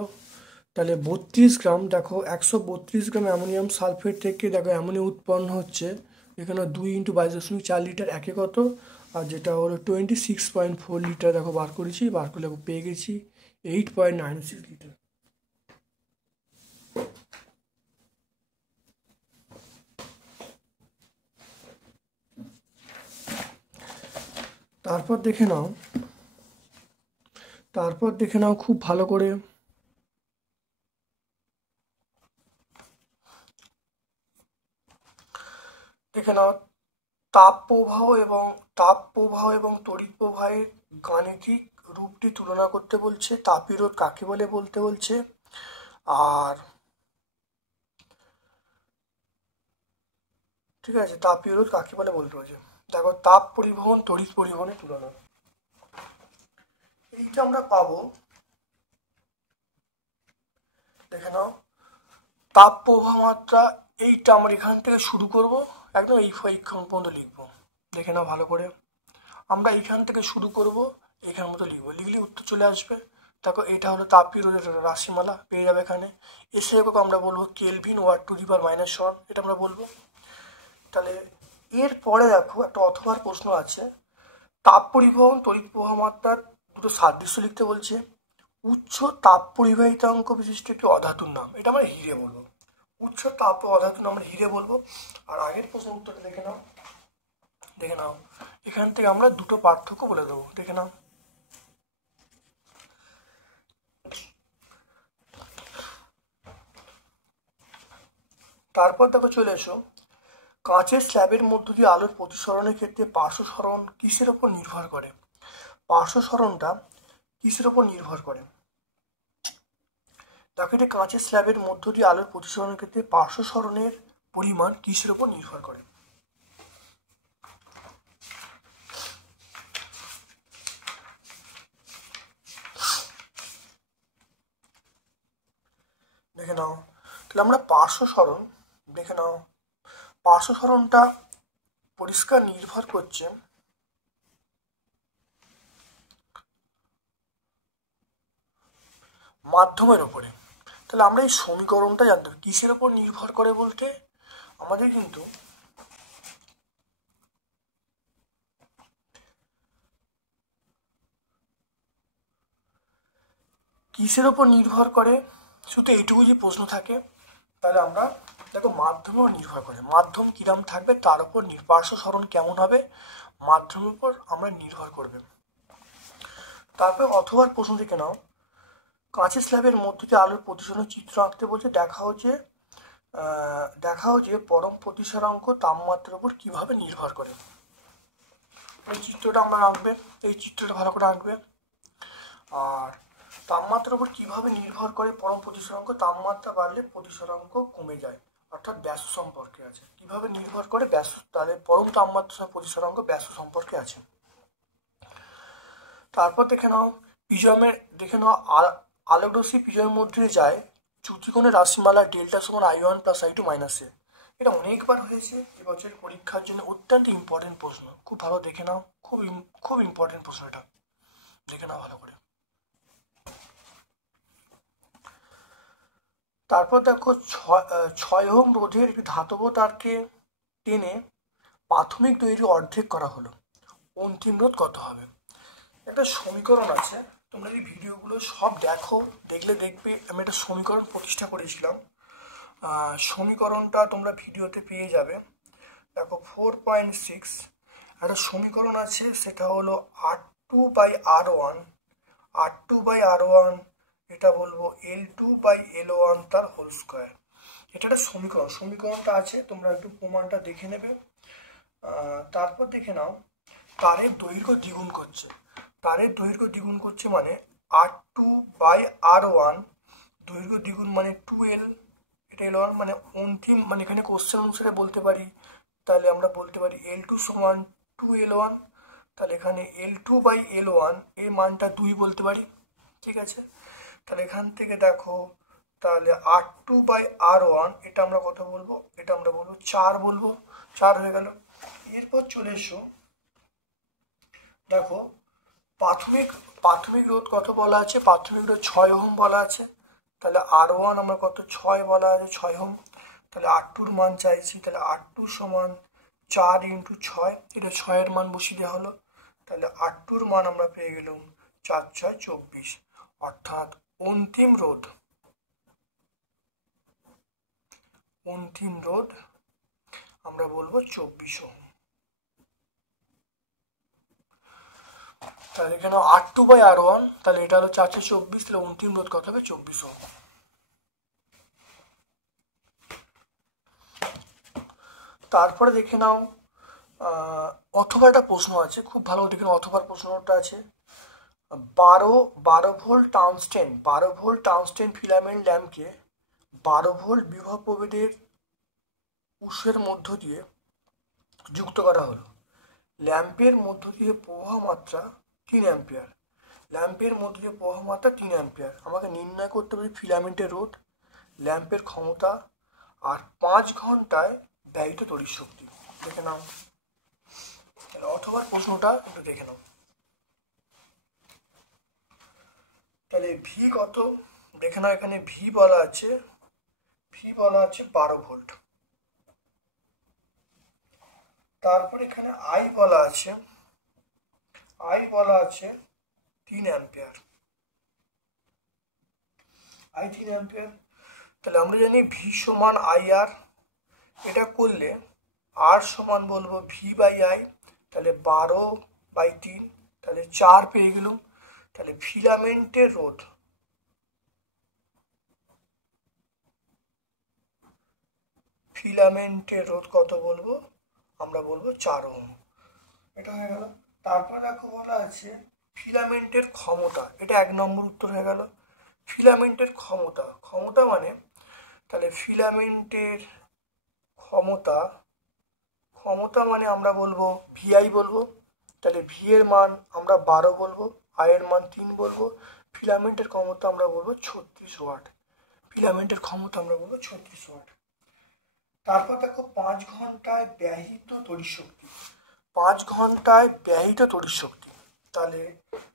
তাহলে 32 গ্রাম, দেখো 132 গ্রাম অ্যামোনিয়াম সালফেট থেকে দেখো অ্যামোনিয়া উৎপন্ন হচ্ছে, এখানে 2 ইন্টু 22.4 লিটার একে কত, আর যেটা হলো 26.4 লিটার দেখো বার করেছি, বার করলে পেয়ে গেছি 8.96 লিটার। তারপর দেখে নাও খুব ভালো করে, দেখে নাও তাপ প্রবাহ এবং তড়িৎ প্রবাহের গাণিতিক রূপটি তুলনা করতে বলছে। তাপীরোধ কাকে বলে বলতে বলছে, আর ঠিক আছে তাপীরোধ কাকে বলে বলতে বলছে। দেখো তাপ পরিবহন তড়িৎ পরিবহনের তুলনা, এইটা আমরা পাবো। দেখে নাও তাপ প্রবাহ মাত্রা, এইটা আমরা এখান থেকে শুরু করব, একদম এই পর্যন্ত লিখবো। দেখে নাও ভালো করে, আমরা এইখান থেকে শুরু করব, এখানের মতো লিখবো, লিখলে উত্তর চলে আসবে। দেখো এটা হলো তাপীরোধের রাশিমালা পেয়ে যাবে এখানে। এসে আমরা বলবো কেলভিন ওয়াট টু দি পাওয়ার -1, এটা আমরা বলবো। তাহলে এরপরে দেখো একটা অথবার প্রশ্ন আছে, তাপ পরিবহন তড়িৎ প্রবাহ মাত্রার দুটো সাদৃশ্য লিখতে বলছে। উচ্চ তাপ পরিবাহিতাঙ্ক বিশিষ্ট একটি অধাতুর নাম, এটা আমরা হিরে বলবো। উচ্চ তাপ অধাতুর নাম আমরা হিরে বলবো। আর আগের প্রশ্ন উত্তরটা দেখে নাও এখান থেকে আমরা দুটো পার্থক্য বলে দেবো, দেখে নাও। তারপর দেখো চলে এসো, কাঁচের স্ল্যাবের মধ্য দিয়ে আলোর প্রতিসরণের ক্ষেত্রে পার্শ্ব সরণ কিসের ওপর নির্ভর করে? পার্শ্ব সরণটা কিসের ওপর নির্ভর করে? দেখো এটা কাঁচের স্ল্যাবের মধ্য দিয়ে আলোর প্রতিসরণের ক্ষেত্রে পার্শ্ব সরণের পরিমাণ কিসের ওপর নির্ভর করে? দেখে নাও। তাহলে আমরা পার্শ্ব সরণ দেখে নাও, পার্শ্ব সরণটা পরিষ্কার নির্ভর করছে মাধ্যমের ওপরে। তাহলে আমরা এই সমীকরণটা জানতে হবে কিসের ওপর নির্ভর করে বলতে আমাদের কিন্তু কিসের ওপর নির্ভর করে, শুধু এইটুকু যদি প্রশ্ন থাকে তাহলে আমরা দেখো মাধ্যমেও নির্ভর করে, মাধ্যম কিরম থাকবে তার উপর পার্শ্ব সরণ কেমন হবে মাধ্যমের উপর আমরা নির্ভর করবে। তারপর অথবা প্রশ্ন থেকে নাও, কাঁচের স্ল্যাবের মধ্যে দিয়ে আলোর প্রতিসরণ চিত্র আঁকতে বলছে, দেখাও যে পরম প্রতিসরাঙ্ক তাপমাত্রার উপর কিভাবে নির্ভর করে। এই চিত্রটা আমরা আঁকবে, এই চিত্রটা ভালো করে আঁকবে। আর তাপমাত্রার উপর কিভাবে নির্ভর করে পরম প্রতিসরাঙ্ক, তাপমাত্রা বাড়লে প্রতিসরাঙ্ক কমে যায়, অর্থাৎ ব্যাস সম্পর্কে আছে। কিভাবে নির্ভর করে ব্যাস, তাহলে পরম তাপমাত্রা প্রতিসরাঙ্ক ব্যাস সম্পর্কে আছে। তারপর দেখে নাও পিজমের, দেখে নাও আলোকরশ্মি পিজমের মধ্যে যায় চ্যুতিকোণের রাশিমালা ডেল্টা সমান I1 প্লাস I2 মাইনাস এ। এটা অনেকবার হয়েছে এবছর পরীক্ষার জন্য, অত্যন্ত ইম্পর্টেন্ট প্রশ্ন, খুব ভালো দেখে নাও, খুব ইম্পর্টেন্ট প্রশ্ন, এটা দেখে নাও ভালো করে। তারপর দেখো 6 ওহম রোধের একটি ধাতব তারকে টেনে প্রাথমিক দৈর্ঘ্য অর্ধেক করা হলো, অন্তিম রোধ কত হবে। একটা সমীকরণ আছে, তোমরা এই ভিডিওগুলো সব দেখো, দেখবে আমি একটা সমীকরণ প্রতিষ্ঠা করেছিলাম, সমীকরণটা তোমরা ভিডিওতে পেয়ে যাবে। দেখো 4.6 একটা সমীকরণ আছে, সেটা হলো R2/R1, R2/R1 এটা বলবো L2/L1 তার হোল স্কোয়ার। এটা একটা সমীকরণটা আছে, তোমরা একটু প্রমাণটা দেখে নেবে। তারপর দেখে নাও তারের দৈর্ঘ্য দ্বিগুণ করছে, তারের দৈর্ঘ্য দ্বিগুণ করছে মানে R2/R1 দৈর্ঘ্য দ্বিগুণ মানে 2L, এটা L1 মানে অন্তিম, মানে এখানে কোশ্চেন অনুসারে বলতে পারি, তাহলে আমরা বলতে পারি L2 সমান 2L1, তাহলে এখানে L2/L1 এই মানটা 2 বলতে পারি, ঠিক আছে। তাহলে এখান থেকে দেখো তাহলে R2/R1 এটা আমরা কত বলবো, এটা আমরা বলবো 4 বলবো, 4 হয়ে গেল। এরপর চলে এসো, দেখো প্রাথমিক রোধ কত বলা আছে, প্রাথমিক রোধ 6 ওহম বলা আছে, তাহলে R1 আমরা কত 6 বলা আছে 6 ওহম, তাহলে R2 মান চাইছি, তাহলে R2 সমান 4 × 6, এটা 6 এর মান বসিয়ে দেওয়া হলো, তাহলে R2 মান আমরা পেয়ে গেলাম 4 × 6 = 24, অর্থাৎ অন্তিম রোধ আমরা বলবো 24 ওহম। তাহলে এখানে R2/R1, তাহলে এটা হলো 4 × 24, তাহলে অন্তিম রোধ কত হবে 24 ওহম। তারপরে দেখে নাও অথবা একটা প্রশ্ন আছে, খুব ভালো দেখে নাও, অথবা প্রশ্নটা আছে 12 ভোল্ট টাংস্টেন ফিলামেন্ট ল্যাম্পকে 12 ভোল্ট বিভব প্রভেদের উৎসের মধ্য দিয়ে যুক্ত করা হলো, ল্যাম্পের মধ্য দিয়ে প্রবাহ মাত্রা 3 অ্যাম্পিয়ার, ল্যাম্পের মধ্য দিয়ে প্রবাহ মাত্রা 3 অ্যাম্পিয়ার। আমাকে নির্ণয় করতে হবে ফিলামেন্টের রোধ, ল্যাম্পের ক্ষমতা আর 5 ঘন্টায় ব্যয়িত তড়িৎ শক্তি। দেখে নাও অথবা প্রশ্নটা একটু দেখে নাও। তাহলে ভি কত দেখে নাও, এখানে ভি বলা আছে 12 ভোল্ট। তারপর এখানে আই বলা আছে 3 অ্যাম্পিয়ার, আই 3 অ্যাম্পিয়ার। তাহলে আমরা জানি ভি সমান আই আর, এটা করলে আর সমান বলবো V/I, তাহলে 12/3, তাহলে 4 পেয়ে গেলাম। তাহলে ফিলামেন্টের রোধ কত বলবো, আমরা বলবো 4 ওহম, এটা হয়ে গেল। তারপর দেখো বলা আছে ফিলামেন্টের ক্ষমতা, এটা 1 নম্বর উত্তর হয়ে গেল। ফিলামেন্টের ক্ষমতা মানে, তাহলে ফিলামেন্টের ক্ষমতা মানে আমরা বলবো VI বলবো, তাহলে ভি এর মান আমরা 12 বলবো, আই এর মান 3 বলবো, ফিলামেন্টের ক্ষমতা আমরা বলবো 36 ওয়াট। ফিলামেন্টের ক্ষমতা আমরা বলবো 36 ওয়াট। তারপর দেখো 5 ঘন্টায় ব্যয়িত তড়িৎ শক্তি। 5 ঘন্টায় ব্যয়িত তড়িৎ শক্তি, তাহলে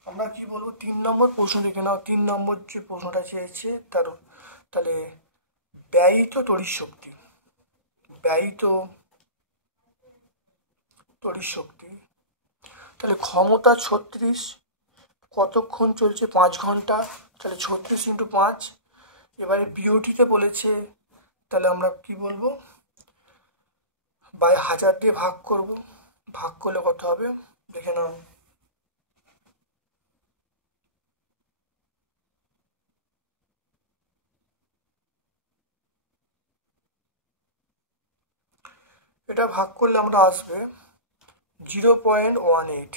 আমরা কি বলবো? 3 নম্বর প্রশ্ন দেখে নাও। 3 নম্বর যে প্রশ্নটা চেয়েছে তাহলে ব্যয়িত তড়িৎ শক্তি, ব্যয়িত তড়িৎ শক্তি, তাহলে ক্ষমতা 36, কতক্ষণ চলছে? 5 ঘন্টা, তাহলে 36 × 5। এবারে বিওটিতে বলেছে, তাহলে আমরা কি বলবো? বাই 1000 দিয়ে ভাগ করব। ভাগ করলে কত হবে দেখে নাও। এটা ভাগ করলে আমরা আসবে 0.18,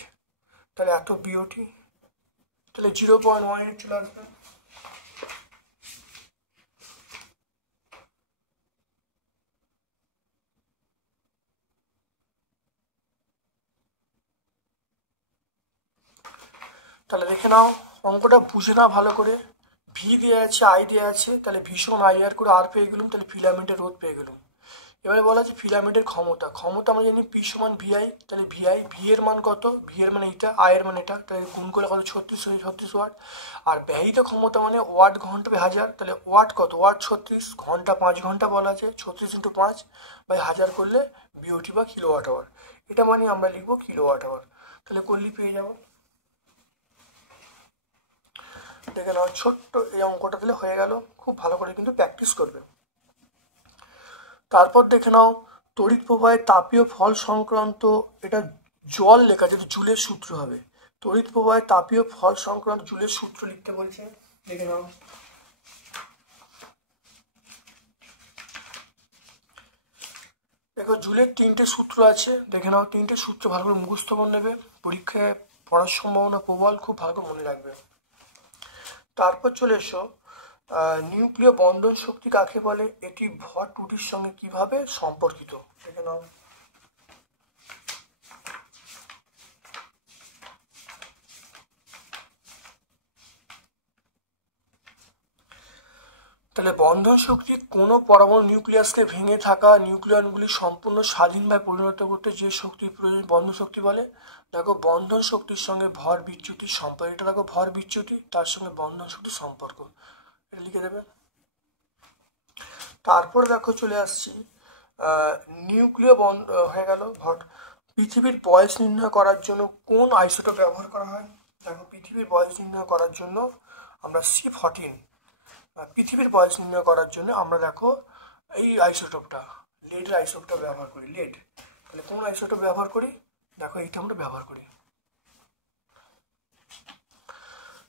তাহলে এত বিওটি, তাহলে 0.18 চলে আসবে। তাহলে দেখে নাও, অঙ্কটা বুঝে নাও ভালো করে। ভি দেওয়া আছে, আই দেওয়া আছে, তাহলে ভীষণ আই আর করে আর পেয়ে গেলাম, তাহলে ফিলামেন্টের রোধ পেয়ে গেলাম। এবারে বলা আছে ফিলামেন্টের ক্ষমতা। ক্ষমতা আমরা জানি পি সমান ভিআই, তাহলে ভিআই, ভি এর মান কত? ভি এর মানে এটা, আই এর মানে এটা, তাহলে গুণ করে কত? 36 ওয়াট। আর ব্যয়িত ক্ষমতা মানে ওয়াট ঘন্টা বাই 1000, তাহলে ওয়াট কত? ওয়াট 36, ঘন্টা 5 ঘন্টা বলা আছে, 36 × 5 বাই 1000 করলে বিওটি বা কিলোওয়াট আওয়ার। এটা মানে আমরা লিখবো কিলোওয়াট আওয়ার, তাহলে করলেই পেয়ে যাবো। দেখে নাও, ছোট্ট এই অঙ্কটা দিলে হয়ে গেল। খুব ভালো করে কিন্তু প্র্যাকটিস করবে। তারপর দেখে নাও, তড়িৎ প্রবাহের তাপীয় ফল সংক্রান্ত, এটা জল লেখা, যেটা জুলের সূত্র হবে। তড়িৎ প্রবাহের তাপীয় ফল সংক্রান্ত জুলের সূত্র লিখতে বলছে, দেখে নাও। দেখো জুলের 3টে সূত্র আছে, দেখে নাও। 3টে সূত্র ভালো করে মুখস্থ করে নেবে, পরীক্ষায় পড়ার সম্ভাবনা প্রবল, খুব ভালো করে মনে রাখবে। তারপর চলে এসো, নিউক্লিয় বন্ধন শক্তি কাকে বলে? এটি ভর ত্রুটির সঙ্গে কিভাবে সম্পর্কিত, দেখে নাও। তাহলে বন্ধন শক্তি কোনো পরমাণু নিউক্লিয়াসকে ভেঙে থাকা নিউক্লিয়নগুলি সম্পূর্ণ স্বাধীনভাবে পরিণত করতে যে শক্তির প্রয়োজন বন্ধন শক্তি বলে। দেখো বন্ধন শক্তির সঙ্গে ভর বিচ্যুতির সম্পর্ক, এটা দেখো ভর বিচ্যুতি, তার সঙ্গে বন্ধন শক্তির সম্পর্ক, এটা লিখে দেবে। তারপরে দেখো চলে আসছি, নিউক্লিয় বন্ধ হয়ে গেল ভর। পৃথিবীর বয়স নির্ণয় করার জন্য কোন আইসোটোপ ব্যবহার করা হয়? দেখো পৃথিবীর বয়স নির্ণয় করার জন্য আমরা C14, পৃথিবীর বয়স নির্ণয় করার জন্য আমরা দেখো এই আইসোটোপটা, লেডের আইসোটোপটা ব্যবহার করি, লেড। তাহলে কোন আইসোটোপ ব্যবহার করি? দেখো এইটা আমরা ব্যবহার করি।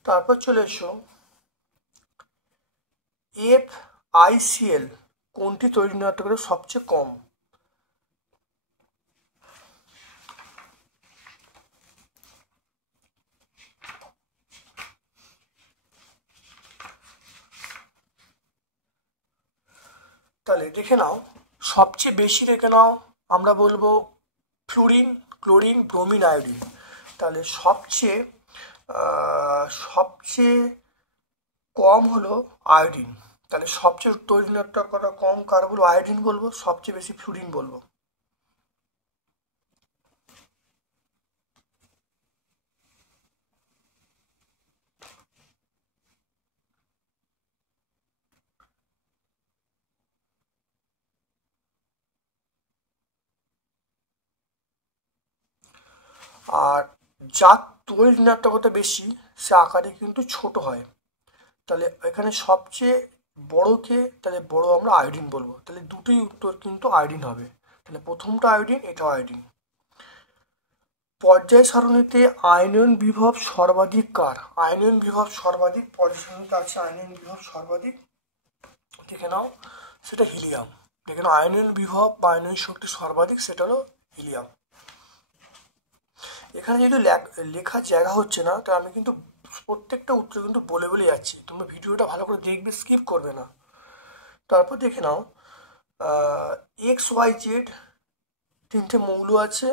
তারপর চলে এসো, FiCl কোনটি তড়িৎ ঋণাত্মকতা সবচেয়ে কম? তাহলে দেখে নাও, সবচেয়ে বেশি দেখে নাও আমরা বলবো ফ্লুরিন, ক্লোরিন, ব্রোমিন, আয়োডিন। তাহলে সবচেয়ে কম হলো আয়োডিন। তাহলে সবচেয়ে তড়িৎ ঋণাত্মকতা কম কার বলবো? আয়োডিন বলবো। সবচেয়ে বেশি ফ্লুরিন বলবো। আর যার তড়িৎ ঋণাত্মকতা বেশি সে আকারে কিন্তু ছোট হয়। তাহলে এখানে সবচেয়ে বড়কে তাহলে বড় আমরা আয়োডিন বলবো। তাহলে দুটোই উত্তর কিন্তু আয়োডিন হবে। তাহলে প্রথমটা আয়োডিন, এটাও আয়োডিন। পর্যায় সারণীতে আয়নন বিভব সর্বাধিক কার? আয়নন বিভব সর্বাধিক পর্যায় সারণীতে আছে, আয়নন বিভব সর্বাধিক দেখে নাও, সেটা হিলিয়াম। দেখে নাও আয়নন বিভব বা আয়নন শক্তি সর্বাধিক, সেটা হলো হিলিয়াম। এখানে যেহেতু লেখার জায়গা হচ্ছে না, তো আমি কিন্তু প্রত্যেকটা উত্তর কিন্তু বলে বলে যাচ্ছি, তোমরা ভিডিওটা ভালো করে দেখবে, স্কিপ করবে না। তারপর দেখে নাও, XYZ 3টে মৌল আছে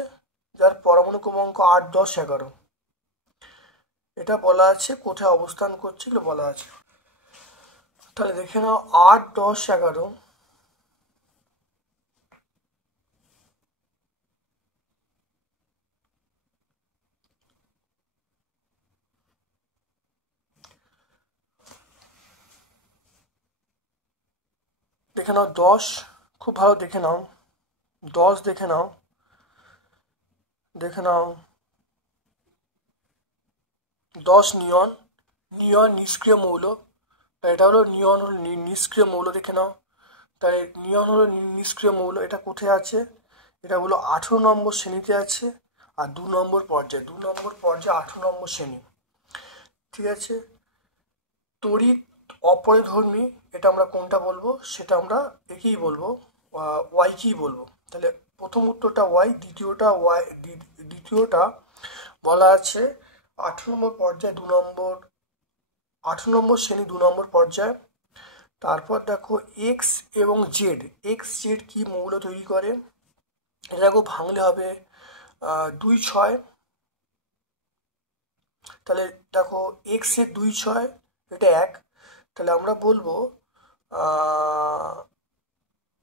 যার পরমাণু ক্রমাঙ্ক 8, 10, 11। এটা বলা আছে কোথায় অবস্থান করছে, এগুলো বলা আছে। তাহলে দেখে নাও 8, 10, 11। দেখে নাও 10, খুব ভালো দেখে নাও 10, দেখে নাও 10 নিয়ন। নিয়ন নিষ্ক্রিয় মৌল, এটা হলো নিয়ন হলো নিষ্ক্রিয় মৌল, দেখে নাও। তাই নিয়ন হলো নিষ্ক্রিয় মৌল, এটা কোথায় আছে? এটা হলো 18 নম্বর শ্রেণীতে আছে, আর 2 নম্বর পর্যায়ে 18 নম্বর শ্রেণী, ঠিক আছে। তড়িৎ অপরিধর্মী, এটা আমরা কোনটা বলবো? সেটা আমরা একেই বলবো, ওয়াইকেই বলবো। তাহলে প্রথম উত্তরটা ওয়াই, দ্বিতীয়টা বলা আছে 18 নম্বর পর্যায়ে 18 নম্বর শ্রেণী 2 নম্বর পর্যায়ে। তারপর দেখো এক্স এবং জেড, কি মৌল তৈরি করে? এটা দেখো ভাঙলে হবে 2, 6। তাহলে দেখো এক্স এর 2, 6, এটা 1। তাহলে আমরা বলবো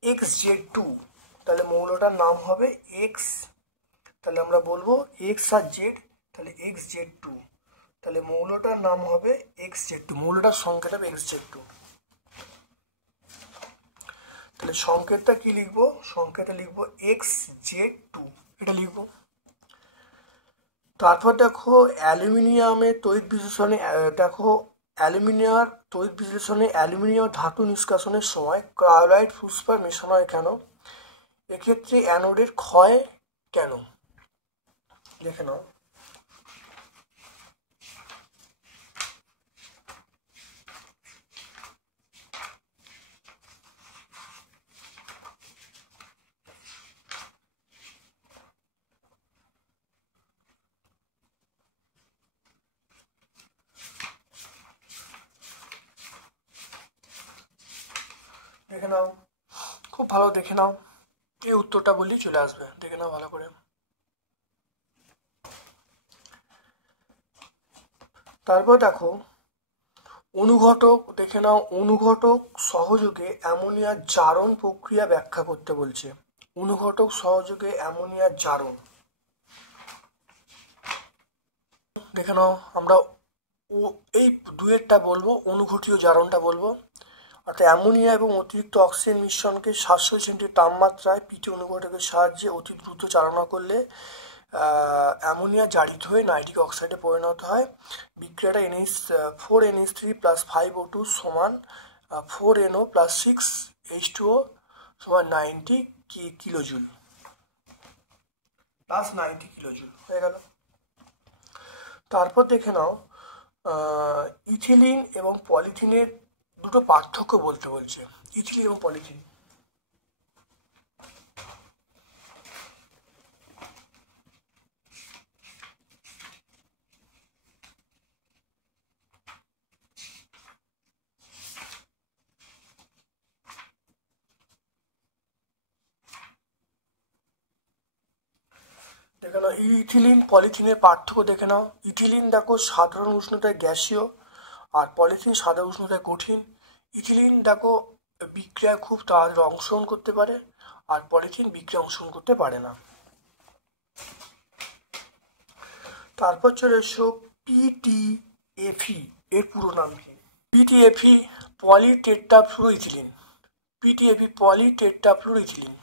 XZ2, তাহলে মৌলটার নাম হবে এক্স। তাহলে আমরা বলবো এক্স আর জেড, তাহলে XZ2, তাহলে মৌলটার নাম হবে XZ2, মৌলটার সংকেত হবে XZ2। তাহলে সংকেতটা কি লিখবো? সংকেতটা লিখবো XZ2, এটা লিখবো। তারপর দেখো অ্যালুমিনিয়ামের তড়িৎ বিশ্লেষণে, দেখো অ্যালুমিনিয়াম তড়িৎ বিশ্লেষণে অ্যালুমিনিয়াম ধাতু নিষ্কাশনের সময় ক্রায়োলাইট ফসফার মেশানো হয় কেন? এক্ষেত্রে অ্যানোডের ক্ষয় কেন? দেখে নাও। দেখে নাও, খুব ভালো দেখে নাও, এই উত্তরটা বললেই চলে আসবে, দেখে নাও ভালো করে। তারপর দেখো অনুঘটক, দেখে নাও অনুঘটক সহযোগে অ্যামোনিয়ার জারণ প্রক্রিয়া ব্যাখ্যা করতে বলছে। অনুঘটক সহযোগে অ্যামোনিয়ার জারণ, দেখে নাও। আমরা এই দুয়েরটা বলবো, অনুঘটীয় জারণটা বলবো। অর্থাৎ অ্যামোনিয়া এবং অতিরিক্ত অক্সিজেন মিশ্রণকে 700 সেন্টিগ্রেড তাপমাত্রায় পিটি অনুঘটকের সাহায্যে অতি দ্রুত চালনা করলে অ্যামোনিয়া জারিত হয়ে নাইট্রিক অক্সাইডে পরিণত হয়। বিক্রিয়াটা NH4NH3 + 5O2 সমান 4NO + 6H2O সমান 90 কিলোজুল, প্লাস 90 কিলোজুল হয়ে গেল। তারপর দেখে নাও ইথিলিন এবং পলিথিনের দুটো পার্থক্য বলতে বলছে। ইথিলিন এবং পলিথিন, দেখে নাও ইথিলিন পলিথিনের পার্থক্য দেখে নাও। ইথিলিন দেখো সাধারণ উষ্ণতায় গ্যাসীয়, আর পলিথিন সাধারণ উষ্ণতায় কঠিন। ইথিলিন দেখো বিক্রিয়ায় খুব তাড়াতাড়ি অংশগ্রহণ করতে পারে, আর পলিথিন বিক্রিয়া অংশগ্রহণ করতে পারে না। তারপর চলে এসো PTFE, এর পুরো নাম কি? PTFE polytetrafluoroethylene, PTFE polytetrafluoroethylene.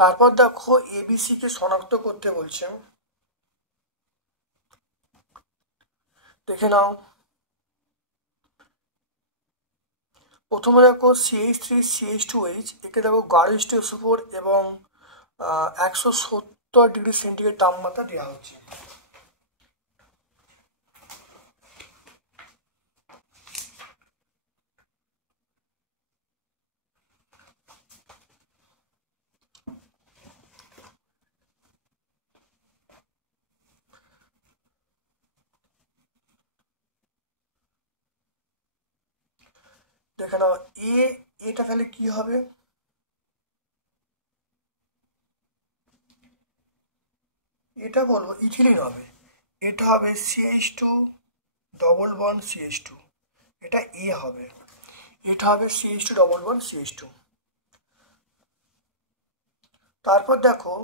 তারপর দেখো ABC কে শনাক্ত করতে বলছে, দেখে নাও। প্রথমে দেখো CH3CH2H, একে দেখো গার্হস্থ্য সুফোর এবং 170 ডিগ্রি সেন্টিগ্রেড তাপমাত্রা দেওয়া হচ্ছে। দেখে নাও এটা তাহলে কি হবে? এটা বলবো ইথিলিন হবে, এটা হবে CH2 ডবল বন্ড CH2, এটা এ হবে, এটা হবে CH2 ডবল বন্ড CH2। তারপর দেখো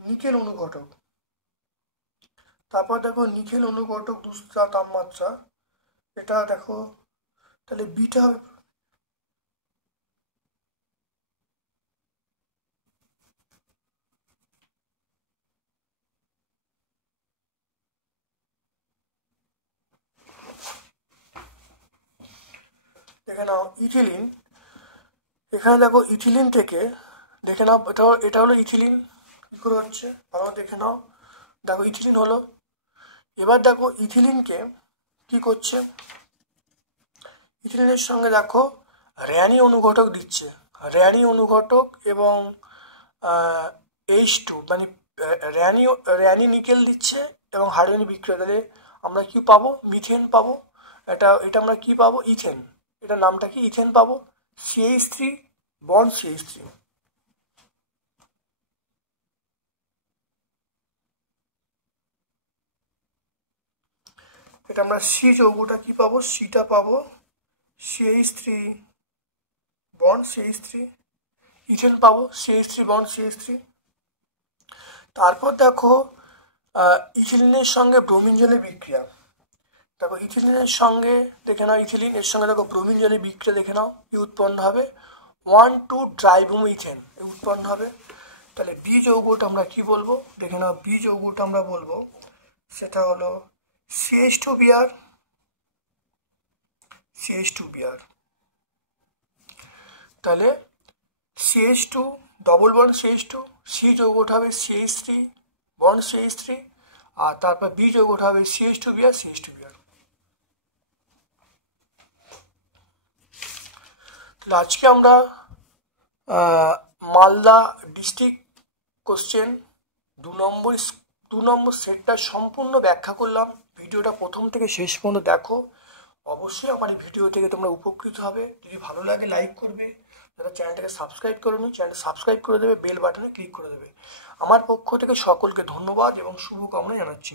নিকেল অনুঘটক, দুস্তা তাপমাত্রা, এটা দেখো তাহলে বিটা হবে, দেখে নাও ইথিলিন, এখানে দেখো ইথিলিন থেকে দেখে নাও, এটা হলো ইথিলিন, কি করে হচ্ছে ভালো দেখে নাও। দেখো ইথিলিন হলো, এবার দেখো ইথিলিনকে কি করছে, ইথিলিনের সঙ্গে দেখো র্যানি অনুঘটক দিচ্ছে, র্যানি অনুঘটক এবং H2 মানে র্যানি নিকেল দিচ্ছে এবং হাইড্রোজেন বিক্রিয়া, তাহলে আমরা কি পাবো, মিথেন পাবো। এটা আমরা কি পাবো, ইথেন, এটা নামটা কি, ইথেন পাবো, CH3 বন্ড CH3। এটা আমরা সি যৌগটা কি পাবো, সিটা পাবো, CH3 বন্ড CH3, ইথেন পাবো CH3 বন্ড CH3। তারপর দেখো ইথিলিনের সঙ্গে ব্রোমিন জলের বিক্রিয়া, দেখো ইথিলিনের সঙ্গে দেখে নাও, ইথিলিন এর সঙ্গে দেখো ব্রোমিন জলের বিক্রিয়া দেখে নাও, কি উৎপন্ন হবে, 1,2-ট্রাইব্রোমিথেন উৎপন্ন হবে। তাহলে বি যৌগটা আমরা কি বলবো, দেখে নাও বি যৌগটা আমরা বলবো সেটা হলো CH2Br, CH2Br। তাহলে CH2 double bond CH2, C যৌগটা হবে CH3 বন্ড CH3, আর তারপর বি যৌগটা হবে CH2Br, CH2Br। তাহলে আজকে আমরা মালদা ডিস্ট্রিক্ট কোশ্চেন 2 নম্বর সেটটা সম্পূর্ণ ব্যাখ্যা করলাম। ভিডিওটা প্রথম থেকে শেষ পর্যন্ত দেখো, অবশ্যই আমার এই ভিডিও থেকে তোমরা উপকৃত হবে। যদি ভালো লাগে লাইক করবে, যারা চ্যানেলটাকে সাবস্ক্রাইব করেনি চ্যানেলটা সাবস্ক্রাইব করে দেবে, বেল বাটনে ক্লিক করে দেবে। আমার পক্ষ থেকে সকলকে ধন্যবাদ এবং শুভকামনা জানাচ্ছি।